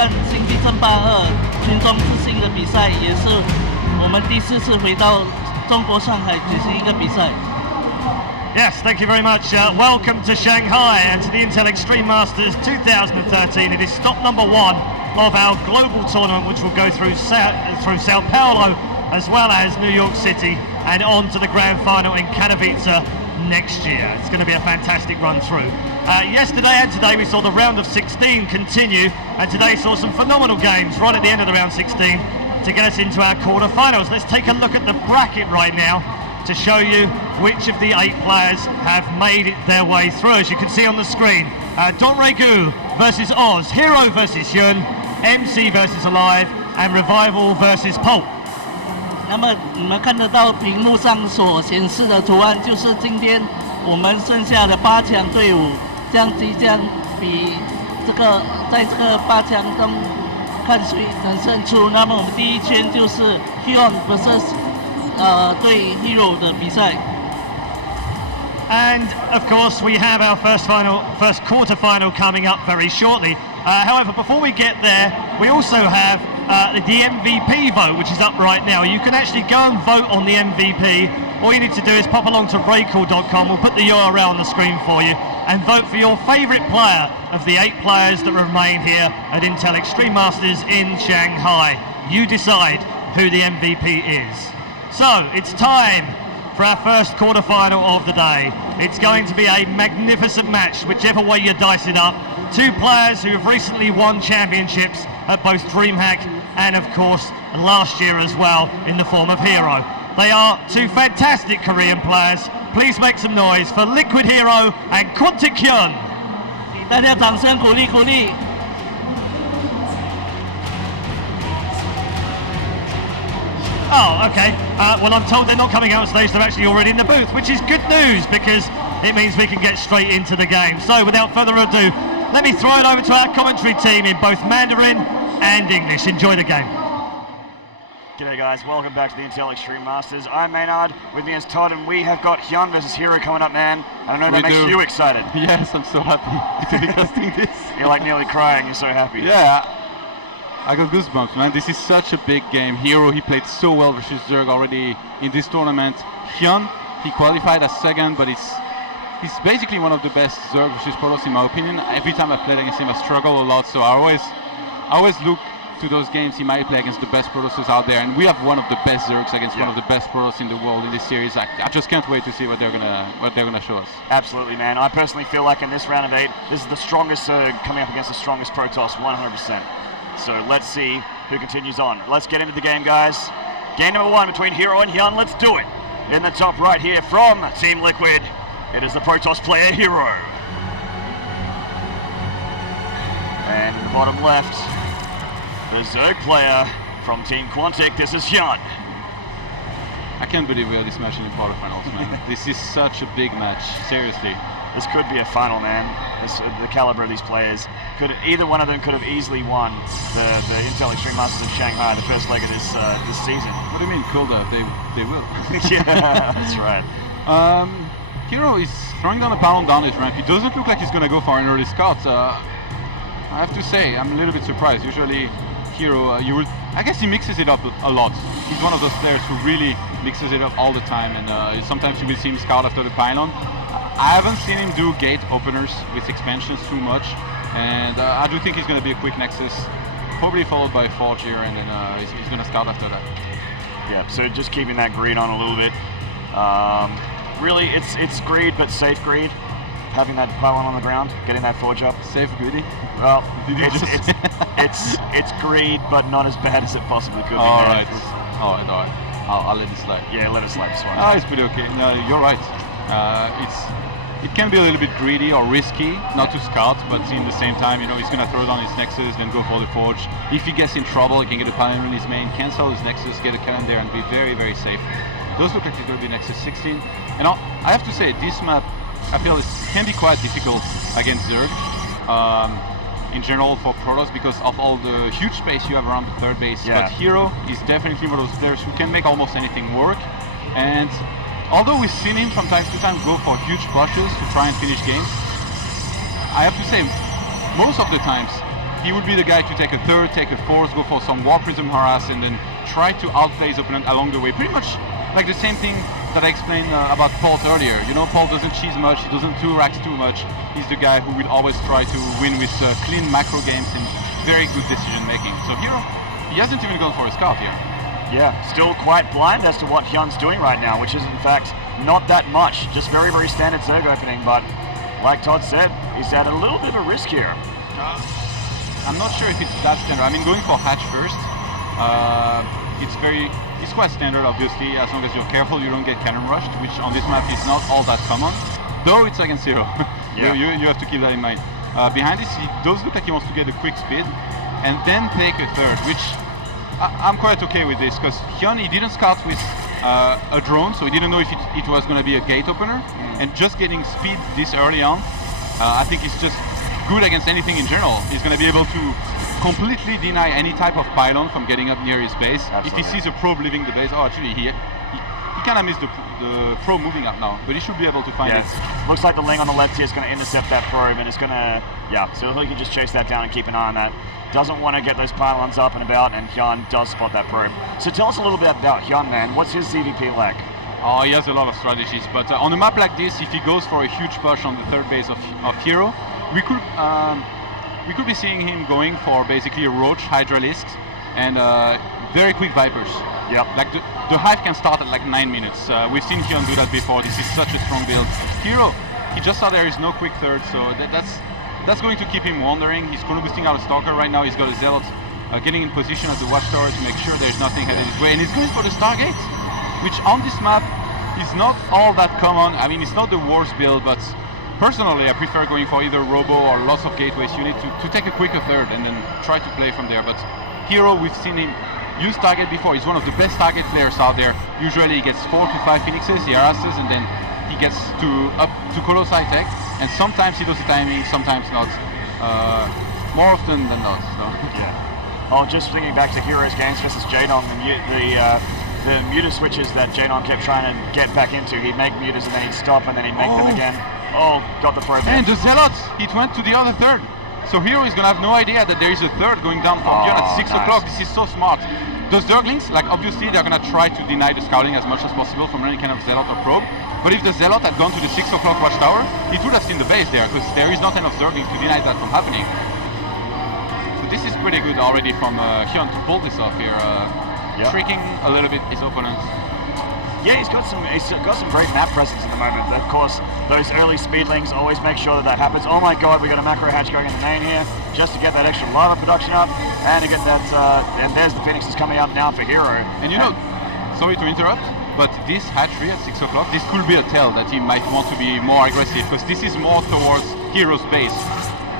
办星际争霸2军中之星的比赛，也是我们第4次回到中国上海举行一个比赛。Yes, thank you very much. Welcome to Shanghai and to the Intel Extreme Masters 2013. It is stop number 1 of our global tournament, which will go through Sao Paulo as well as New York City and on to the grand final in Katowice next year. It's going to be a fantastic run through. Yesterday and today we saw the round of 16 continue, and today saw some phenomenal games right at the end of the round 16 to get us into our quarterfinals. Let's take a look at the bracket right now to show you which of the 8 players have made their way through. As you can see on the screen, Don Regu versus Oz, HerO versus HyuN, MC versus Alive, and Revival versus Pulp. 那么你们看得到屏幕上所显示的图案，就是今天我们剩下的8强队伍，将即将比这个在这个8强中看谁能胜出。那么我们第一圈就是 HyuN versus 对 HerO 的比赛。And of course we have our first quarterfinal coming up very shortly. However, before we get there, we also have the MVP vote, which is up right now. You can actually go and vote on the MVP. All you need to do is pop along to raycall.com. We'll put the URL on the screen for you and vote for your favourite player of the 8 players that remain here at Intel Extreme Masters in Shanghai. You decide who the MVP is. So it's time for our first quarterfinal of the day. It's going to be a magnificent match, whichever way you dice it up. 2 players who have recently won championships at both DreamHack and of course last year as well in the form of HerO. They are 2 fantastic Korean players. Please make some noise for Liquid HerO and HyuN. 大家掌声鼓励鼓励。Oh, okay. Well, I'm told they're not coming out on stage, they're actually already in the booth, which is good news because it means we can get straight into the game. So, without further ado, let me throw it over to our commentary team in both Mandarin and English. Enjoy the game. G'day guys, welcome back to the Intel Extreme Masters. I'm Maynard, with me is Todd, and we have got HyuN versus HerO coming up, man. I know that makes you excited. Yes, I'm so happy to be casting this. You're like nearly crying, you're so happy. Yeah, I got goosebumps, man. This is such a big game. HerO, he played so well versus Zerg already in this tournament. HyuN, he qualified as second, but he's basically one of the best Zerg versus Protoss in my opinion. Every time I played against him, I struggle a lot, so I always look to those games he might play against the best Protosses out there, and we have one of the best Zergs against one of the best Protoss in the world in this series. I just can't wait to see what they're gonna show us. Absolutely, man. I personally feel like in this round of 8, this is the strongest Zerg coming up against the strongest Protoss, 100%. So let's see who continues on. Let's get into the game, guys. Game number 1 between HerO and HyuN. Let's do it. In the top right here from Team Liquid, it is the Protoss player HerO. And in the bottom left, the Zerg player from Team Quantic, this is HyuN. I can't believe we have this match in the quarterfinals, man. This is such a big match, seriously. This could be a final, man. The caliber of these players. Either one of them could have easily won the Intel Extreme Masters of Shanghai, the first leg of this season. What do you mean, cool that? They will. Yeah, that's right. HerO is throwing down a pound down his ramp. He doesn't look like he's going to go for an early scout. I have to say, I'm a little bit surprised. Usually, HerO, I guess he mixes it up a lot. He's one of those players who really mixes it up all the time, and sometimes you will see him scout after the pylon. I haven't seen him do gate openers with expansions too much, and I do think he's going to be a quick Nexus, probably followed by a Forge here, and then he's going to scout after that. Yeah, so just keeping that greed on a little bit. Really, it's greed, but safe greed. Having that pylon on the ground, getting that Forge up. Safe greedy? Well, it's greed, but not as bad as it possibly could be. All right. I'll let it slide. Yeah, let it slide. This one. Oh, it's pretty okay. No, you're right. It can be a little bit greedy or risky not to scout, but in the same time, he's going to throw down his Nexus, then go for the Forge. If he gets in trouble, he can get a Pioneer in his main, cancel his Nexus, get a cannon there, and be very, very safe. Those look like it's going to be Nexus 16. And I have to say, this map, I feel it can be quite difficult against Zerg. In general for Protoss, because of all the huge space you have around the third base. Yeah. But HerO is definitely one of those players who can make almost anything work. And although we've seen him from time to time go for huge pushes to try and finish games, I have to say, most of the times he would be the guy to take a third, take a fourth, go for some War Prism harass, and then try to outplay his opponent along the way. Pretty much like the same thing that I explained about Paul earlier. You know, Paul doesn't cheese much, he doesn't 2-racks too much. He's the guy who will always try to win with clean macro games and very good decision making. So HerO, he hasn't even gone for a scout here. Yeah, still quite blind as to what HyuN's doing right now, which is in fact not that much. Just very, very standard Zerg opening, but like Todd said, he's at a little bit of a risk here. I'm not sure if it's that standard. I mean, going for hatch first, it's quite standard, obviously, as long as you're careful you don't get cannon rushed, which on this map is not all that common, though it's against HerO. Yeah. you have to keep that in mind. Behind this, he does look like he wants to get a quick speed and then take a third, which I'm quite okay with this, because HyuN, he didn't scout with a drone, so he didn't know if it was going to be a gate opener, and just getting speed this early on, I think it's just good against anything in general. He's going to be able to completely deny any type of pylon from getting up near his base. Absolutely. If he sees a probe leaving the base, oh, actually he kind of missed the probe moving up now, but he should be able to find it. Looks like the Ling on the left here is going to intercept that probe, and it's going to, so he can just chase that down and keep an eye on that. Doesn't want to get those pylons up and about, and HyuN does spot that probe. So tell us a little bit about HyuN, man. What's his ZVP like? Oh, he has a lot of strategies, but on a map like this, if he goes for a huge push on the third base of HerO, we could be seeing him going for basically a Roach, Hydralisk, and very quick Vipers. Yep. Like the Hive can start at like 9 minutes. We've seen HyuN do that before. This is such a strong build. HerO, he just saw there is no quick third, so that's going to keep him wandering. He's chrono boosting out a Stalker right now. He's got a Zealot getting in position as the Watchtower to make sure there's nothing headed his way, and he's going for the Stargate, which on this map is not all that common. I mean, it's not the worst build, but personally, I prefer going for either Robo or lots of gateways. You need to take a quicker third and then try to play from there. But HerO, we've seen him use target before. He's one of the best target players out there. Usually he gets 4 to 5 Phoenixes, he harasses, and then he gets up to Colossi Tech. And sometimes he does the timing, sometimes not. More often than not. So. Yeah. Oh, just thinking back to HerO's games versus Jaedong, the muter switches that Jaedong kept trying to get back into. He'd make muters and then he'd stop and then he'd make them again. Oh, got the probe. And the Zealots, it went to the other third. So HerO is going to have no idea that there is a third going down from HyuN at 6 o'clock. This is so smart. Those Zerglings, like obviously they're going to try to deny the scouting as much as possible from any kind of Zealot or probe. But if the Zealot had gone to the 6 o'clock watchtower, it would have seen the base there, because there is not enough Zerglings to deny that from happening. So this is pretty good already from HyuN to pull this off here, tricking a little bit his opponent. Yeah, he's got some great map presence in the moment. Of course, those early speedlings always make sure that happens. Oh my god, we got a macro hatch going in the main here, just to get that extra lava production up, and to get that, and there's the Phoenixes coming up now for HerO. And you know, sorry to interrupt, but this hatchery at 6 o'clock, this could be a tell that he might want to be more aggressive, because this is more towards HerO's base.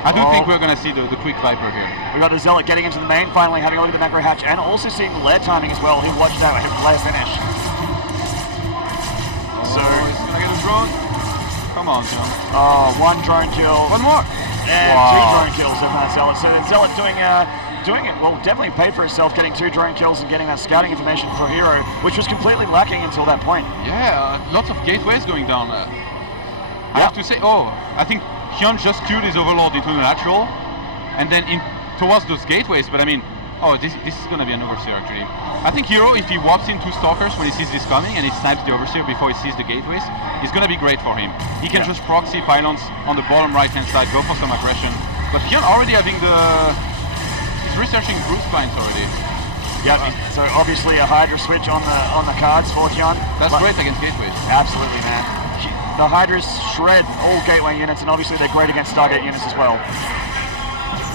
I don't think we're going to see the quick Viper here. We got the Zealot getting into the main, finally having a look at the macro hatch, and also seeing the lair timing as well. He watched out him lair finish. So he's going to get a drone. Come on, John. Oh, 1 drone kill. One more. And 2 drone kills from that Zealot. So the Zealot doing it, well, definitely paid for itself, getting 2 drone kills and getting that scouting information for HerO, which was completely lacking until that point. Yeah, lots of gateways going down. I have to say, I think HyuN just queued his Overlord into the natural, and then towards those gateways, but I mean, this is going to be an Overseer actually. I think HerO, if he walks into Stalkers when he sees this coming and he snipes the Overseer before he sees the gateways, it's going to be great for him. He can just proxy pylons on the bottom right hand side, go for some aggression. But HyuN already having he's researching Bruce Spines already. Yeah, so obviously a Hydra switch on the cards for HyuN. That's great against gateways. Absolutely, man. The Hydras shred all gateway units, and obviously they're great against Stargate units as well.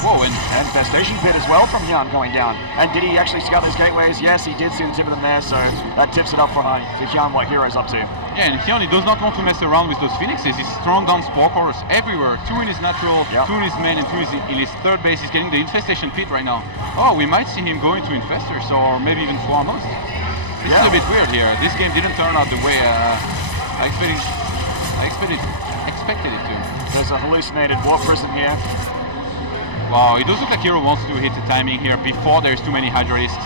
Whoa, and Infestation Pit as well from HyuN going down. And did he actually scout those gateways? Yes, he did see the tip of them there, so that tips it up for HyuN what HerO's up to. Yeah, and HyuN, he does not want to mess around with those Phoenixes. He's thrown down Spore Cores everywhere. 2 in his natural, 2 in his main, and 2 in his third base. He's getting the Infestation Pit right now. Oh, we might see him going to Infestors, or maybe even Foremost. This is a bit weird here. This game didn't turn out the way I expected it to. There's a hallucinated Warp Prism here. Wow, it does look like HerO wants to hit the timing here before there's too many Hydralisks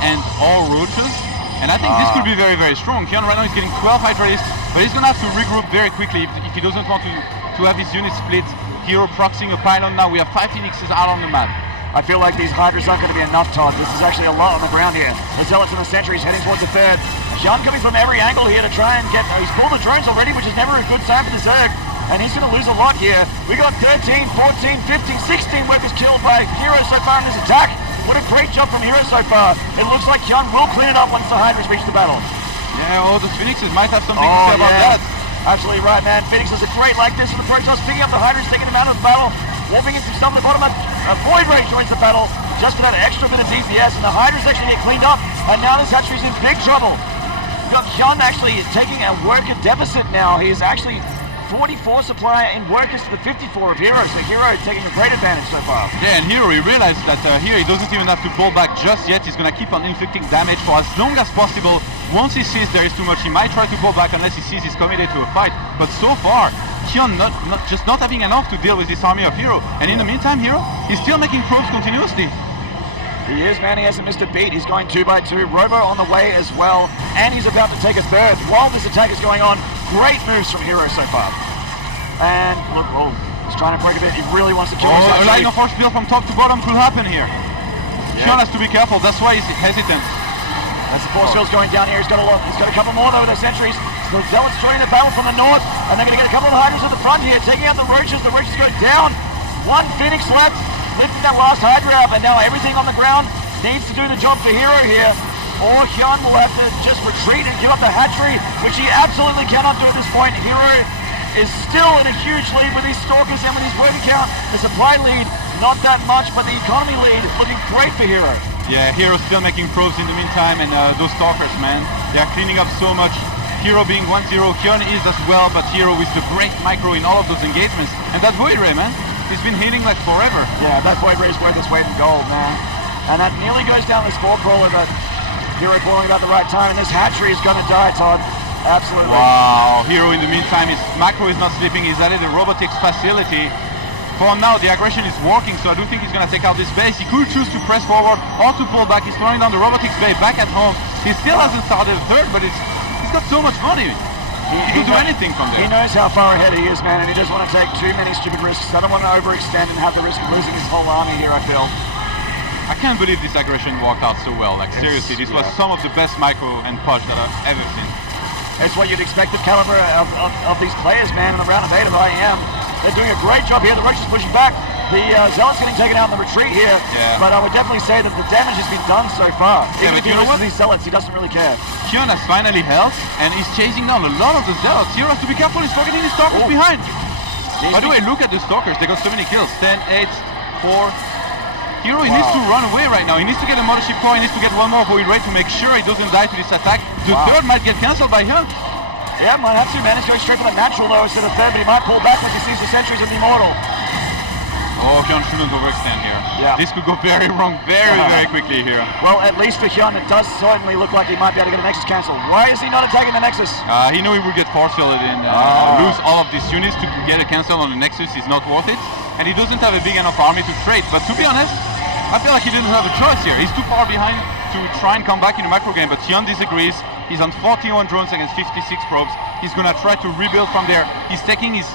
and all Roaches. And I think this could be very, very strong. HyuN right now is getting 12 Hydralisks, but he's going to have to regroup very quickly if he doesn't want to to have his unit split. HerO proxying a pylon now. We have 5 Phoenixes out on the map. I feel like these Hydras aren't going to be enough, Todd. This is actually a lot on the ground here. The Zealots and the Sentries heading towards the third. HyuN coming from every angle here to try and get... he's pulled the drones already, which is never a good sign for the Zerg. And he's going to lose a lot here. We got 13, 14, 15, 16 workers killed by HerO so far in this attack. What a great job from HerO so far. It looks like HyuN will clean it up once the Hydras reach the battle. Yeah, all those Phoenixes might have something to say about that. Absolutely right, man. Phoenix is a great like this for the Protoss, picking up the Hydras, taking them out of the battle, warping into some of the bottom. Void Ray joins the battle just for that extra bit of DPS, and the Hydras actually get cleaned up, and now this hatchery's in big trouble. We've got HyuN actually taking a worker deficit now. He is actually 44 supply in workers to the 54 of HerO, so HerO taking a great advantage so far. Yeah, and HerO, he realized that here he doesn't even have to pull back just yet. He's going to keep on inflicting damage for as long as possible. Once he sees there is too much, he might try to pull back unless he sees he's committed to a fight. But so far, HyuN not having enough to deal with this army of HerO. And in the meantime, HerO, he's still making probes continuously. He is, man. He hasn't missed a beat. He's going 2 by 2. Robo on the way as well. And he's about to take a third while this attack is going on. Great moves from HerO so far. And look, he's trying to break a bit. He really wants to kill this a line of force build from top to bottom could happen here. HyuN has to be careful. That's why he's hesitant. As the force field's going down here, he's got a couple more though with their sentries. So the Zealots joining the battle from the north, and they're going to get a couple of Hydras at the front here, taking out the Roaches. The Roaches go down. 1 Phoenix left, lifting that last Hydra up, and now everything on the ground needs to do the job for HerO here. Or HyuN will have to just retreat and give up the hatchery, which he absolutely cannot do at this point. HerO is still in a huge lead with these Stalkers and with his working count. The supply lead, not that much, but the economy lead looking great for HerO. Yeah, HerO still making probes in the meantime, and those Stalkers, man, they are cleaning up so much. HerO being 1-0, HyuN is as well, but HerO with the great micro in all of those engagements. And that Void Ray, man, he's been hitting like forever. Yeah, that Void Ray is worth its weight in gold, man. And that nearly goes down the Spore Crawler, but HerO falling about the right time, and this hatchery is going to die, Todd. Absolutely. Wow, HerO in the meantime, his macro is not sleeping, he's added a robotics facility. For now, the aggression is working, so I do think he's going to take out this base. He could choose to press forward or to pull back. He's throwing down the robotics bay back at home. He still hasn't started a third, but he's got so much money. He could do anything from there. He knows how far ahead he is, man, and he doesn't want to take too many stupid risks. I don't want to overextend and have the risk of losing his whole army here, I feel. I can't believe this aggression worked out so well. Like, seriously, this was some of the best micro and push that I've ever seen. It's what you'd expect the caliber of these players, man, in the round of 8 of IEM. They're doing a great job here. The Roaches pushing back. The Zealots getting taken out in the retreat here. Yeah. But I would definitely say that the damage has been done so far. Yeah, Even but you know what? these Zealots, he doesn't really care. HyuN has finally held, and he's chasing down a lot of the Zealots. HerO has to be careful, he's forgetting his Stalkers behind. By the way, look at the Stalkers. They got so many kills. 10, 8, 4. HerO, he needs to run away right now. He needs to get a Mothership core. He needs to get one more Void Ray to make sure he doesn't die to this attack. The third might get cancelled by HyuN. Yeah, might have to, man. He's going straight for the natural though instead of third, but he might pull back once he sees the sentries of the Immortal. Oh, HyuN shouldn't overextend here. Yeah. This could go very wrong very quickly here. Well, at least for HyuN, it does certainly look like he might be able to get a Nexus cancel. Why is he not attacking the Nexus? He knew he would get force fielded in, lose all of these units. To get a cancel on the Nexus is not worth it. And he doesn't have a big enough army to trade. But to be honest, I feel like he didn't have a choice here. He's too far behind to try and come back in the macro game, but HyuN disagrees. He's on 41 drones against 56 probes. He's gonna try to rebuild from there. He's taking his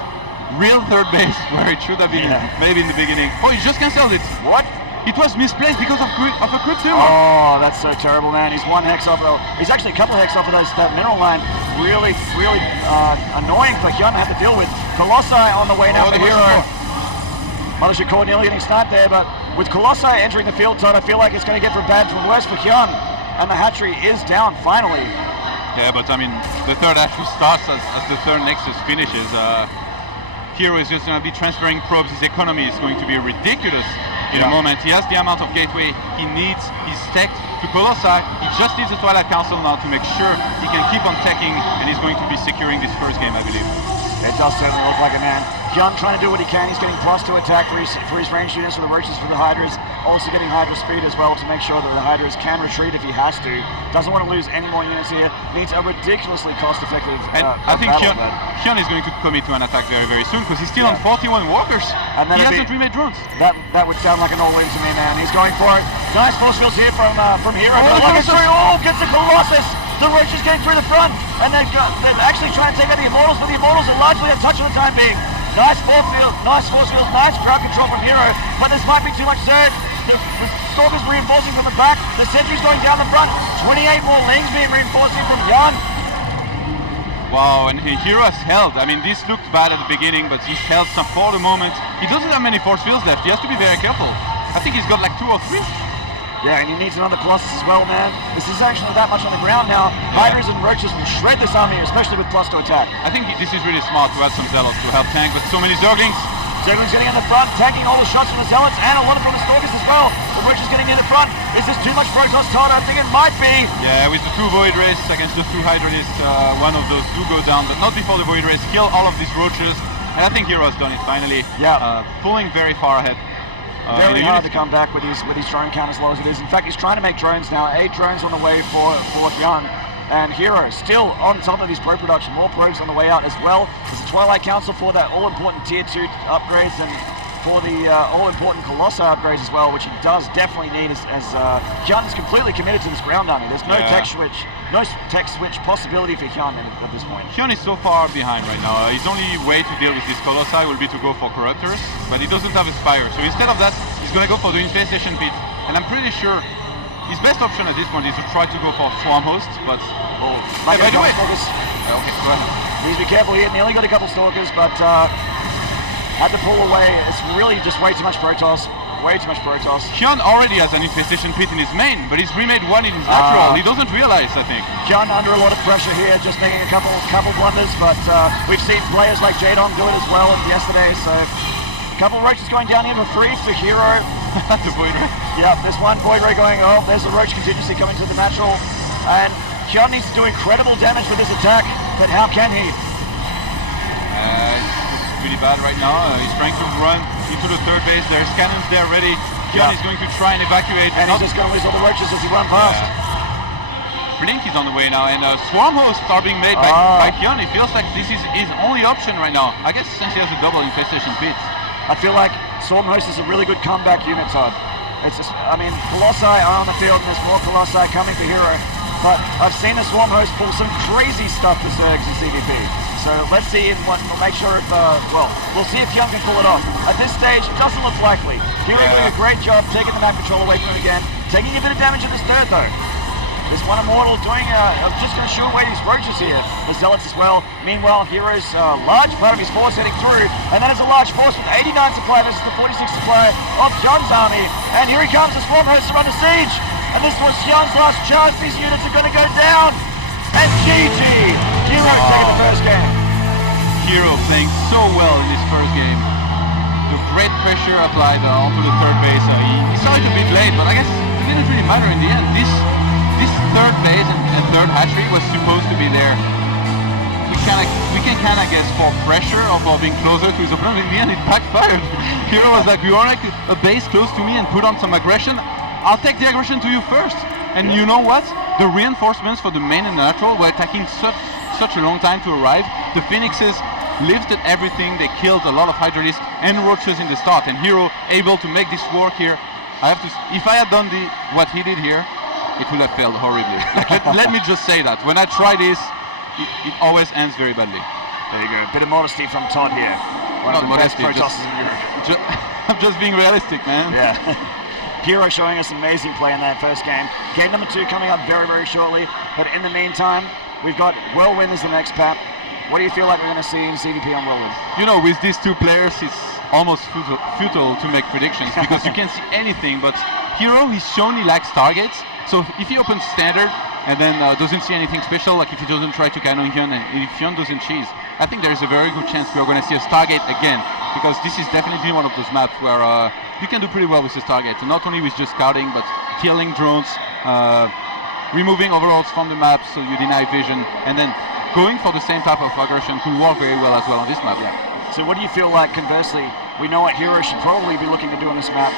real third base where it should have been maybe in the beginning. Oh, he just cancelled it. What? It was misplaced because of a crypt tumor. Oh, that's so terrible, man. He's 1 hex off. He's actually a couple of hex off of that mineral line. Really annoying for HyuN to have to deal with. Colossi on the way now for HerO. Mothership core nearly getting started there, but with Colossi entering the field, Todd, I feel like it's going to get from bad to worse for HyuN. And the hatchery is down finally. Yeah, but I mean, the third hatchery starts as the third Nexus finishes. HerO is just going to be transferring probes. His economy is going to be ridiculous in a moment. He has the amount of gateway he needs. He's teched to Colossi. He just needs the Twilight Council now to make sure he can keep on teching, and he's going to be securing this first game, I believe. It does certainly look like it, man. HyuN trying to do what he can. He's getting +2 attack for his ranged units, for the Roaches, for the Hydras. Also getting Hydra speed as well to make sure that the Hydras can retreat if he has to. Doesn't want to lose any more units here. Needs a ridiculously cost-effective And I think HyuN is going to commit to an attack very soon because he's still on 41 walkers. And he hasn't remade drones. That would sound like an all-in to me, man. He's going for it. Nice force fields here from HerO. Gets the Colossus. The Roaches getting through the front, and they're actually trying to take out the Immortals, but the Immortals are largely untouched for the time being. Nice force field, nice crowd control from HerO, but this might be too much Zerg. The Stalker's reinforcing from the back, the sentry's going down the front, 28 more lanes being reinforcing from HyuN. Wow, and HerO has held. I mean, this looked bad at the beginning, but he's held some for the moment. He doesn't have many force fields left. He has to be very careful. I think he's got like 2 or 3. Yeah, and he needs another Colossus as well, man. This is actually that much on the ground now. Hydras and Roaches will shred this army, especially with plus to attack. I think this is really smart to add some Zealots to help tank, but so many Zerglings. Zerglings getting in the front, tanking all the shots from the Zealots, and a lot from the Stalkers as well. The Roaches getting near the front. Is this too much Protoss, Todd? I think it might be. Yeah, with the 2 Void Rays against the 2 Hydralists, one of those do go down, but not before the Void Rays kill all of these Roaches. And I think HerO has done it finally. Yeah. Pulling very far ahead. Very hard to come back with his drone count as low as it is. In fact, he's trying to make drones now. 8 drones on the way for HyuN. And HerO still on top of his pro production. More probes on the way out as well. There's a Twilight Council for that all-important tier 2 upgrades and for the all-important Colossi upgrades as well, which he does definitely need as HyuN is completely committed to this ground army. There's no tech switch possibility for HyuN at this point. HyuN is so far behind right now. His only way to deal with this Colossi will be to go for Corruptors, but he doesn't have a Spire. So instead of that, he's going to go for the Infestation Pit. And I'm pretty sure his best option at this point is to try to go for Swarm Host, but... Oh, by the way... Okay, go ahead. Please be careful here. Nearly got a couple Stalkers, but had to pull away. It's really just way too much Protoss. Way too much Protoss. HyuN already has an Infestation Pit in his main, but he's remade one in his natural. He doesn't realize, I think. HyuN under a lot of pressure here, just making a couple blunders, but we've seen players like Jadon do it as well yesterday, so... A couple of Roaches going down here for free to HerO. The Void Ray. Yeah, there's one Void Ray going, oh, there's the Roach contingency coming to the natural. And HyuN needs to do incredible damage with this attack, but how can he? It's really bad right now. He's trying to run into the 3rd base. There's cannons there ready. HyuN is going to try and evacuate. And he's just going to lose all the Roaches as he runs past. Blink is on the way now, and Swarm Hosts are being made by HyuN. It feels like this is his only option right now. I guess since he has a double Infestation Pit. I feel like Swarm Host is a really good comeback unit, Todd. It's just, I mean, Colossi are on the field, and there's more Colossi coming for HerO. But I've seen the Swarm Host pull some crazy stuff for Zergs in CVP. So let's see make sure if, we'll see if HyuN can pull it off. At this stage, it doesn't look likely. HerO doing a great job taking the map control away from him again, taking a bit of damage in this 3rd though. There's one Immortal doing, just going to shoot away these Roaches here. The Zealots as well. Meanwhile, HerO's large part of his force heading through, and that is a large force with 89 supply versus the 46 supply of HyuN's army. And here he comes, the Swarm Hosts are under siege. And this was HyuN's last chance. These units are going to go down. And GG! HerO taking the first game. HerO playing so well in his first game. The great pressure applied onto the 3rd base. He saw it to be played, but I guess it didn't really matter in the end. This 3rd base and 3rd hatchery was supposed to be there. We can kind of guess for pressure or for being closer to his opponent. In the end, it backfired. HerO was like, you are like a base close to me and put on some aggression. I'll take the aggression to you first. And you know what? The reinforcements for the main and natural were taking such a long time to arrive. The Phoenixes lifted everything. They killed a lot of Hydralisks and Roaches in the start. And HerO able to make this work here. If I had done what he did here, it would have failed horribly. Let me just say that. When I try this, it always ends very badly. There you go. A bit of modesty from Todd here. One of the best Protosses in Europe. I'm just being realistic, man. Yeah. HerO showing us amazing play in that first game. Game number 2 coming up very, very shortly. But in the meantime, we've got Whirlwind as the next pack. What do you feel like we're going to see in CVP on Whirlwind? You know, with these 2 players, it's almost futile to make predictions because you can't see anything. But HerO, he's shown he likes targets. So if he opens standard and then doesn't see anything special, like if he doesn't try to cannon HyuN and if HyuN doesn't cheese, I think there is a very good chance we are going to see a Stargate again, because this is definitely one of those maps where you can do pretty well with the Stargate, not only with just scouting, but killing drones, removing overlords from the map so you deny vision, and then going for the same type of aggression could work very well as well on this map. Yeah. So what do you feel like, conversely, we know what HerO should probably be looking to do on this map.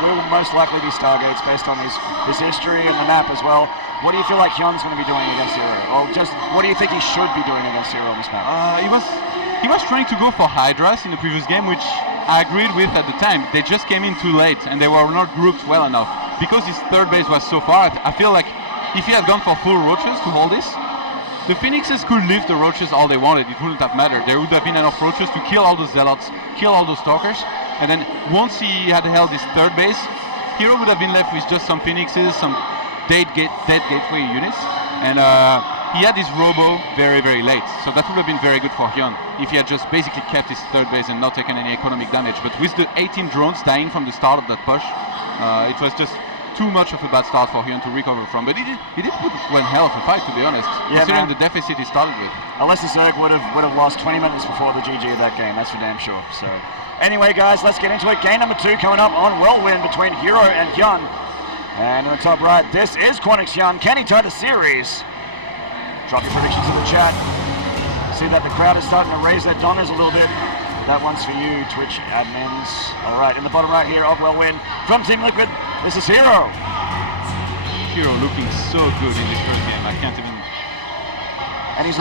Will most likely be Stargates based on his history and the map as well. What do you feel like HyuN's going to be doing against HerO? Or just, what do you think he should be doing against HerO on this map? He was trying to go for Hydras in the previous game, which I agreed with at the time. They just came in too late and they were not grouped well enough. Because his 3rd base was so far, I feel like if he had gone for full Roaches to hold this, The Phoenixes could leave the roaches all they wanted. It wouldn't have mattered. There would have been enough roaches to kill all those zealots, kill all those stalkers, and then once he had held his third base, HerO would have been left with just some Phoenixes, some dead gateway units, and he had his robo very, very late. So that would have been very good for HyuN if he had just basically kept his third base and not taken any economic damage. But with the 18 drones dying from the start of that push, it was just too much of a bad start for HyuN to recover from. But he did put one hell of a fight, to be honest, considering the deficit he started with. Unless the Zerg would have lost 20 minutes before the GG of that game, that's for damn sure. So anyway, guys, let's get into it. Game number 2 coming up on Whirlwind between HerO and HyuN. And in the top right, this is Quanix HyuN. Can he tie the series? Drop your predictions in the chat. See that the crowd is starting to raise their dongers a little bit. That one's for you, Twitch admins. All right, in the bottom right here of Whirlwind, from Team Liquid, this is HerO. HerO looking so good in this first game. I can't even. And he's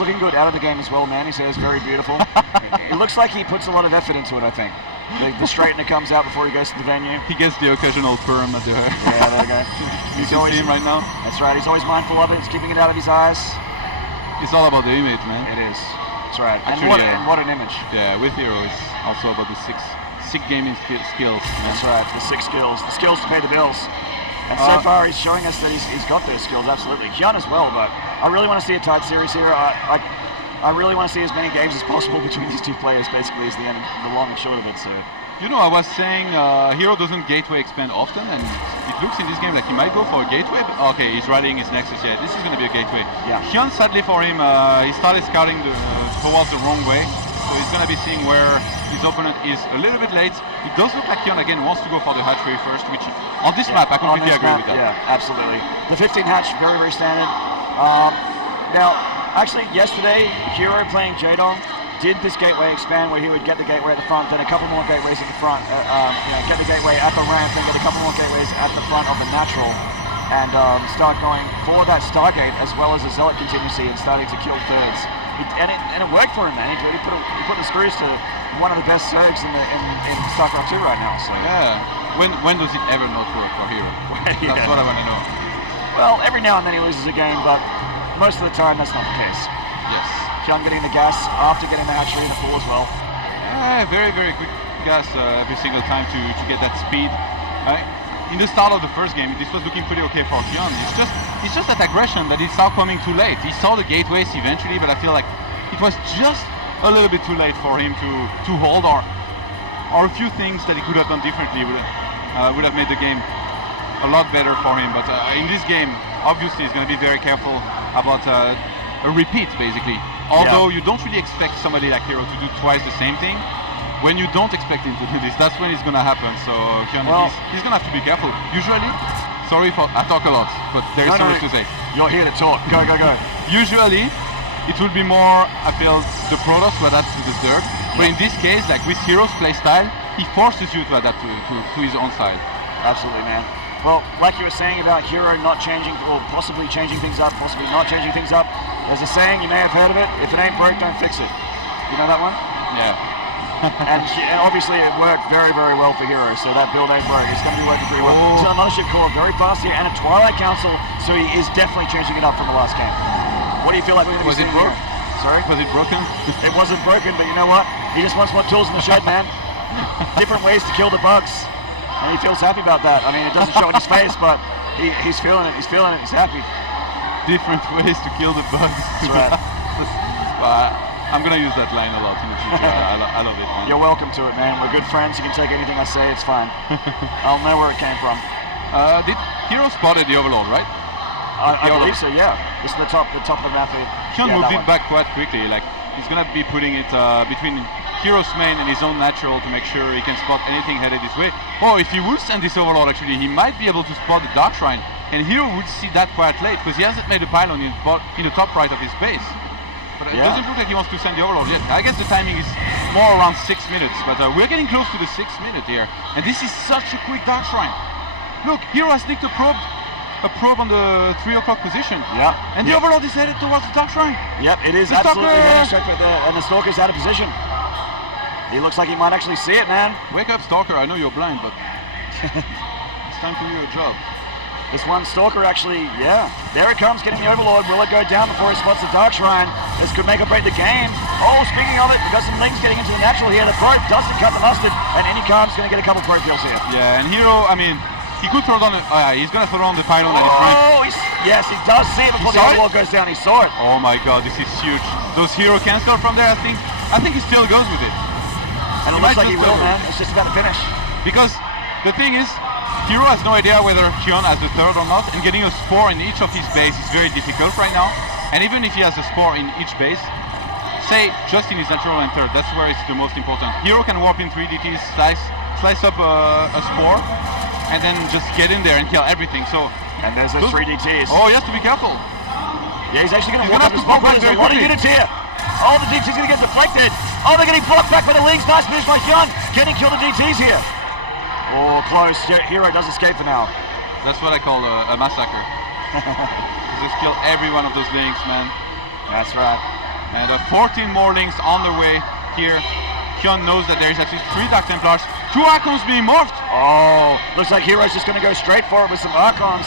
looking good out of the game as well, man. He says very beautiful. It looks like he puts a lot of effort into it, I think. The straightener comes out before he goes to the venue. He gets the occasional perm at the. Yeah, there you go. He's always him right now. That's right. He's always mindful of it. He's keeping it out of his eyes. It's all about the image, man. It is. That's right. Actually, and what an image. Yeah, with HerO, it's also about the six gaming skills. That's right. The 6 skills. The skills to pay the bills. And so far, he's showing us that he's got those skills. Absolutely. HyuN as well, but I really want to see a tight series here. I really want to see as many games as possible between these two players, basically, is the long and short of it. So, you know, I was saying HerO doesn't gateway expand often, and it looks in this game like he might go for a gateway. Okay, he's riding his Nexus. Yeah, this is going to be a gateway. Yeah. HyuN, sadly for him, he started scouting towards the wrong way, so he's going to be seeing where his opponent is a little bit late. It does look like HyuN again wants to go for the hatchery first, which on this map I completely agree with that. Yeah, absolutely. The 15 hatch, very, very standard. Now, actually, yesterday, HerO playing Jadong did this gateway expand where he would get the gateway at the front, then a couple more gateways at the front, get the gateway at the ramp, then get a couple more gateways at the front of the natural, and start going for that Stargate as well as the Zealot contingency and starting to kill thirds. And it worked for him, man. He put the screws to one of the best Zergs in StarCraft 2 right now. So yeah. When does it ever not work for HerO? That's what I want to know. Well, every now and then he loses a game, but most of the time that's not the case. Yes. HyuN getting the gas after getting the hatchery in the full as well. Yeah, very, very good gas every single time to get that speed. In the start of the first game, this was looking pretty okay for HyuN. It's just that aggression that he saw coming too late. He saw the gateways eventually, but I feel like it was just a little bit too late for him to hold, or a few things that he could have done differently would have made the game a lot better for him. But in this game, obviously, he's going to be very careful about a repeat, basically. Although you don't really expect somebody like HerO to do twice the same thing. When you don't expect him to do this, that's when it's going to happen. So he's going to have to be careful. Usually, sorry for I talk a lot, but there is so much to say. You're here to talk. Go, go, go. Usually, it will be more, I feel, the Protoss to adapt to the Zerg. But in this case, like with HerO's playstyle, he forces you to adapt to his own style. Absolutely, man. Well, like you were saying about HerO not changing, or possibly changing things up, possibly not changing things up, there's a saying, you may have heard of it, if it ain't broke, don't fix it. You know that one? Yeah. and obviously it worked very, very well for HerO, so that build ain't broke. It's going to be working pretty well. He's got a Mothership Core very fast here, and a Twilight Council, so he is definitely changing it up from the last game. What do you feel like we're going to be seeing here? Sorry? Was it broken? It wasn't broken, but you know what? He just wants more tools in the shed, man. Different ways to kill the bugs. And he feels happy about that. I mean, it doesn't show in his face, but he's feeling it. He's feeling it. He's happy. Different ways to kill the bugs. That's right. I'm going to use that line a lot in the future. I love it, man. You're welcome to it, man. We're good friends. You can take anything I say. It's fine. I'll know where it came from. Did HerO spotted the Overlord, right? I believe so, yeah. This is the top of the map. HyuN moved it back quite quickly. Like, he's going to be putting it between HerO's main and his own natural to make sure he can spot anything headed this way. Oh, if he would send this Overlord, actually, he might be able to spot the Dark Shrine. And HerO would see that quite late, because he hasn't made a pylon in the top right of his base. But it doesn't look like he wants to send the Overlord yet. I guess the timing is more around 6 minutes, but we're getting close to the 6th minute here. And this is such a quick Dark Shrine. Look, HerO has nicked a probe on the 3 o'clock position. Yeah. And the Overlord is headed towards the Dark Shrine. Yep, it is absolutely heading straight back there, and the Stalker's out of position. He looks like he might actually see it, man. Wake up, Stalker. I know you're blind, but it's time to do your job. This one Stalker actually, yeah. There it comes, getting the Overlord. Will it go down before he spots the Dark Shrine? This could make or break the game. Oh, speaking of it, we've got some links getting into the natural here. The Pro doesn't cut the mustard, and Anycom's going to get a couple Pro kills here. Yeah, and HerO, I mean, he could throw down the, oh yeah, he's going to throw on the final and he's right. Oh, yes, he does see it before the Overlord goes down. He saw it. Oh my god, this is huge. Those HerO can score from there, I think he still goes with it. And it looks like he will, man. It's just about to finish. Because the thing is, HerO has no idea whether HyuN has the third or not, and getting a spore in each of his base is very difficult right now. And even if he has a spore in each base, say just in his natural and third, that's where it's the most important. HerO can warp in 3 DTs, slice up a spore, and then just get in there and kill everything. So, and there's those 3 DTs. Oh, he has to be careful. Yeah, he's actually going to warp up his spore. There's a lot of units here. Oh, the DT's going to get deflected. Oh, they're getting blocked back by the links. Nice finish by HyuN. Can he kill the DTs here? Oh, close. HerO does escape for now. That's what I call a massacre. Just kill every one of those links, man. That's right. And 14 more links on the way here. HyuN knows that there is at least 3 Dark Templars. 2 Archons being morphed. Oh, looks like HerO's just going to go straight for it with some Archons.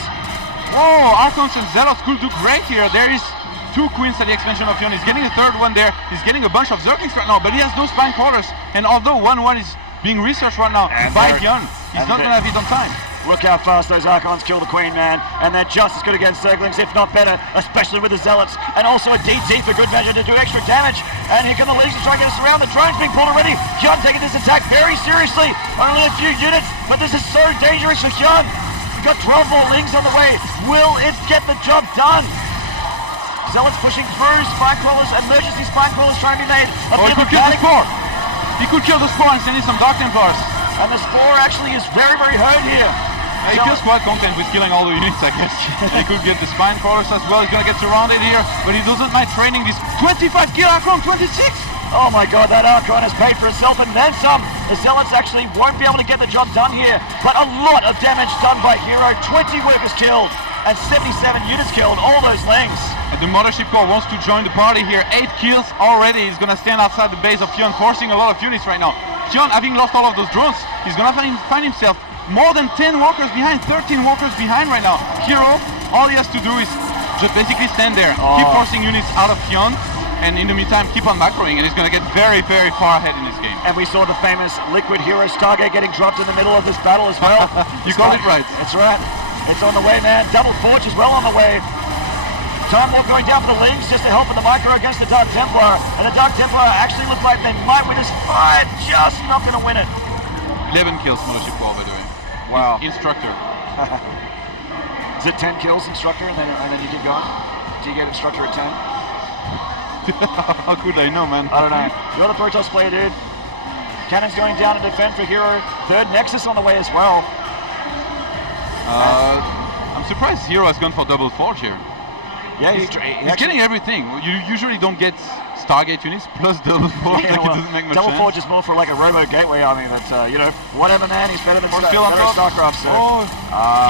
Whoa, Archons and Zealots could do great here. There is 2 Queens at the expansion of HyuN. He's getting a third one there. He's getting a bunch of Zerglings right now, but he has no Spine Crawlers. And although 1-1 is being researched right now by HyuN, he's not going to have it on time. Look how fast those Archons kill the Queen, man. And they're just as good against Zerglings, if not better, especially with the Zealots. And also a DT for good measure to do extra damage. And here come the Legions to try and get us around. The drone's being pulled already. HyuN taking this attack very seriously. Only a few units, but this is so dangerous for HyuN. We've got 12 more Lings on the way. Will it get the job done? Zealots pushing through, Spine Crawlers, emergency Spine Crawlers trying to be made. Oh, he could kill the Spore. He could kill the Spore and send in some Dark Templars. And the Spore actually is very, very hurt here. He feels quite content with killing all the units, I guess. He could get the Spine Crawlers as well. He's going to get surrounded here, but he doesn't mind training this 25 kill Archon, 26! Oh my god, that Archon has paid for itself and then some. The Zealots actually won't be able to get the job done here, but a lot of damage done by HerO. 20 workers killed and 77 units killed, all those Lings. And the Mothership Core wants to join the party here. 8 kills already. He's going to stand outside the base of HyuN, forcing a lot of units right now. HyuN, having lost all of those drones, he's going to find himself more than 10 walkers behind, 13 walkers behind right now. HerO, all he has to do is just basically stand there, keep forcing units out of HyuN, and in the meantime keep on macroing, and he's going to get very, very far ahead in this game. And we saw the famous Liquid HerO Stargate getting dropped in the middle of this battle as well. You got it right. That's right. It's on the way, man. Double Forge as well on the way. Time Warp going down for the Lings just to help in the micro against the Dark Templar. And the Dark Templar actually look like they might win this fight, just not going to win it. 11 kills Mothership Core, by the way. Wow. Instructor. Is it 10 kills Instructor and then you keep going? Do you get Instructor at 10? How could I know, man? I don't know. You're the Protoss player, dude. Cannon's going down to defend for HerO. Third Nexus on the way as well. I'm surprised HerO has gone for double Forge here. Yeah, he's getting everything. You usually don't get Stargate units plus double Forge. Yeah, like well, it doesn't make much double sense. Forge is more for like a robo gateway army. That's you know, whatever, man. He's better than Field on top. StarCraft. So. Oh,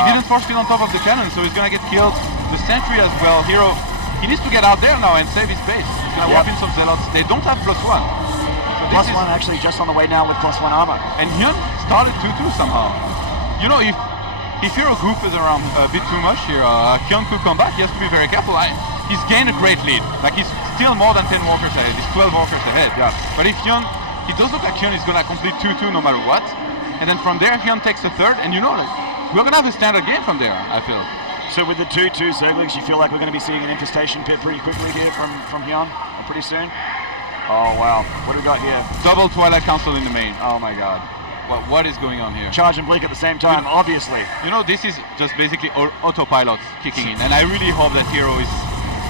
he didn't force field on top of the cannon, so he's gonna get killed. The sentry as well. HerO, he needs to get out there now and save his base. He's gonna warp in some Zealots. They don't have +1. So +1 actually just on the way now with +1 armor. And HyuN started 2-2 somehow. You know, if HerO goofs around a bit too much here, HyuN could come back. He has to be very careful. He's gained a great lead. Like, he's still more than 10 walkers ahead. He's 12 walkers ahead. Yeah. But if HyuN, he does look like HyuN is gonna complete 2-2 no matter what. And then from there, HyuN takes a third, and you know, like, we're gonna have a standard game from there, I feel. So with the 2-2 Zerglings, you feel like we're going to be seeing an infestation pit pretty quickly here from HyuN, pretty soon? Oh wow, what do we got here? Double Twilight Council in the main. Oh my god. What is going on here? Charge and Blink at the same time, obviously. You know, this is just basically autopilot kicking in, and I really hope that HerO is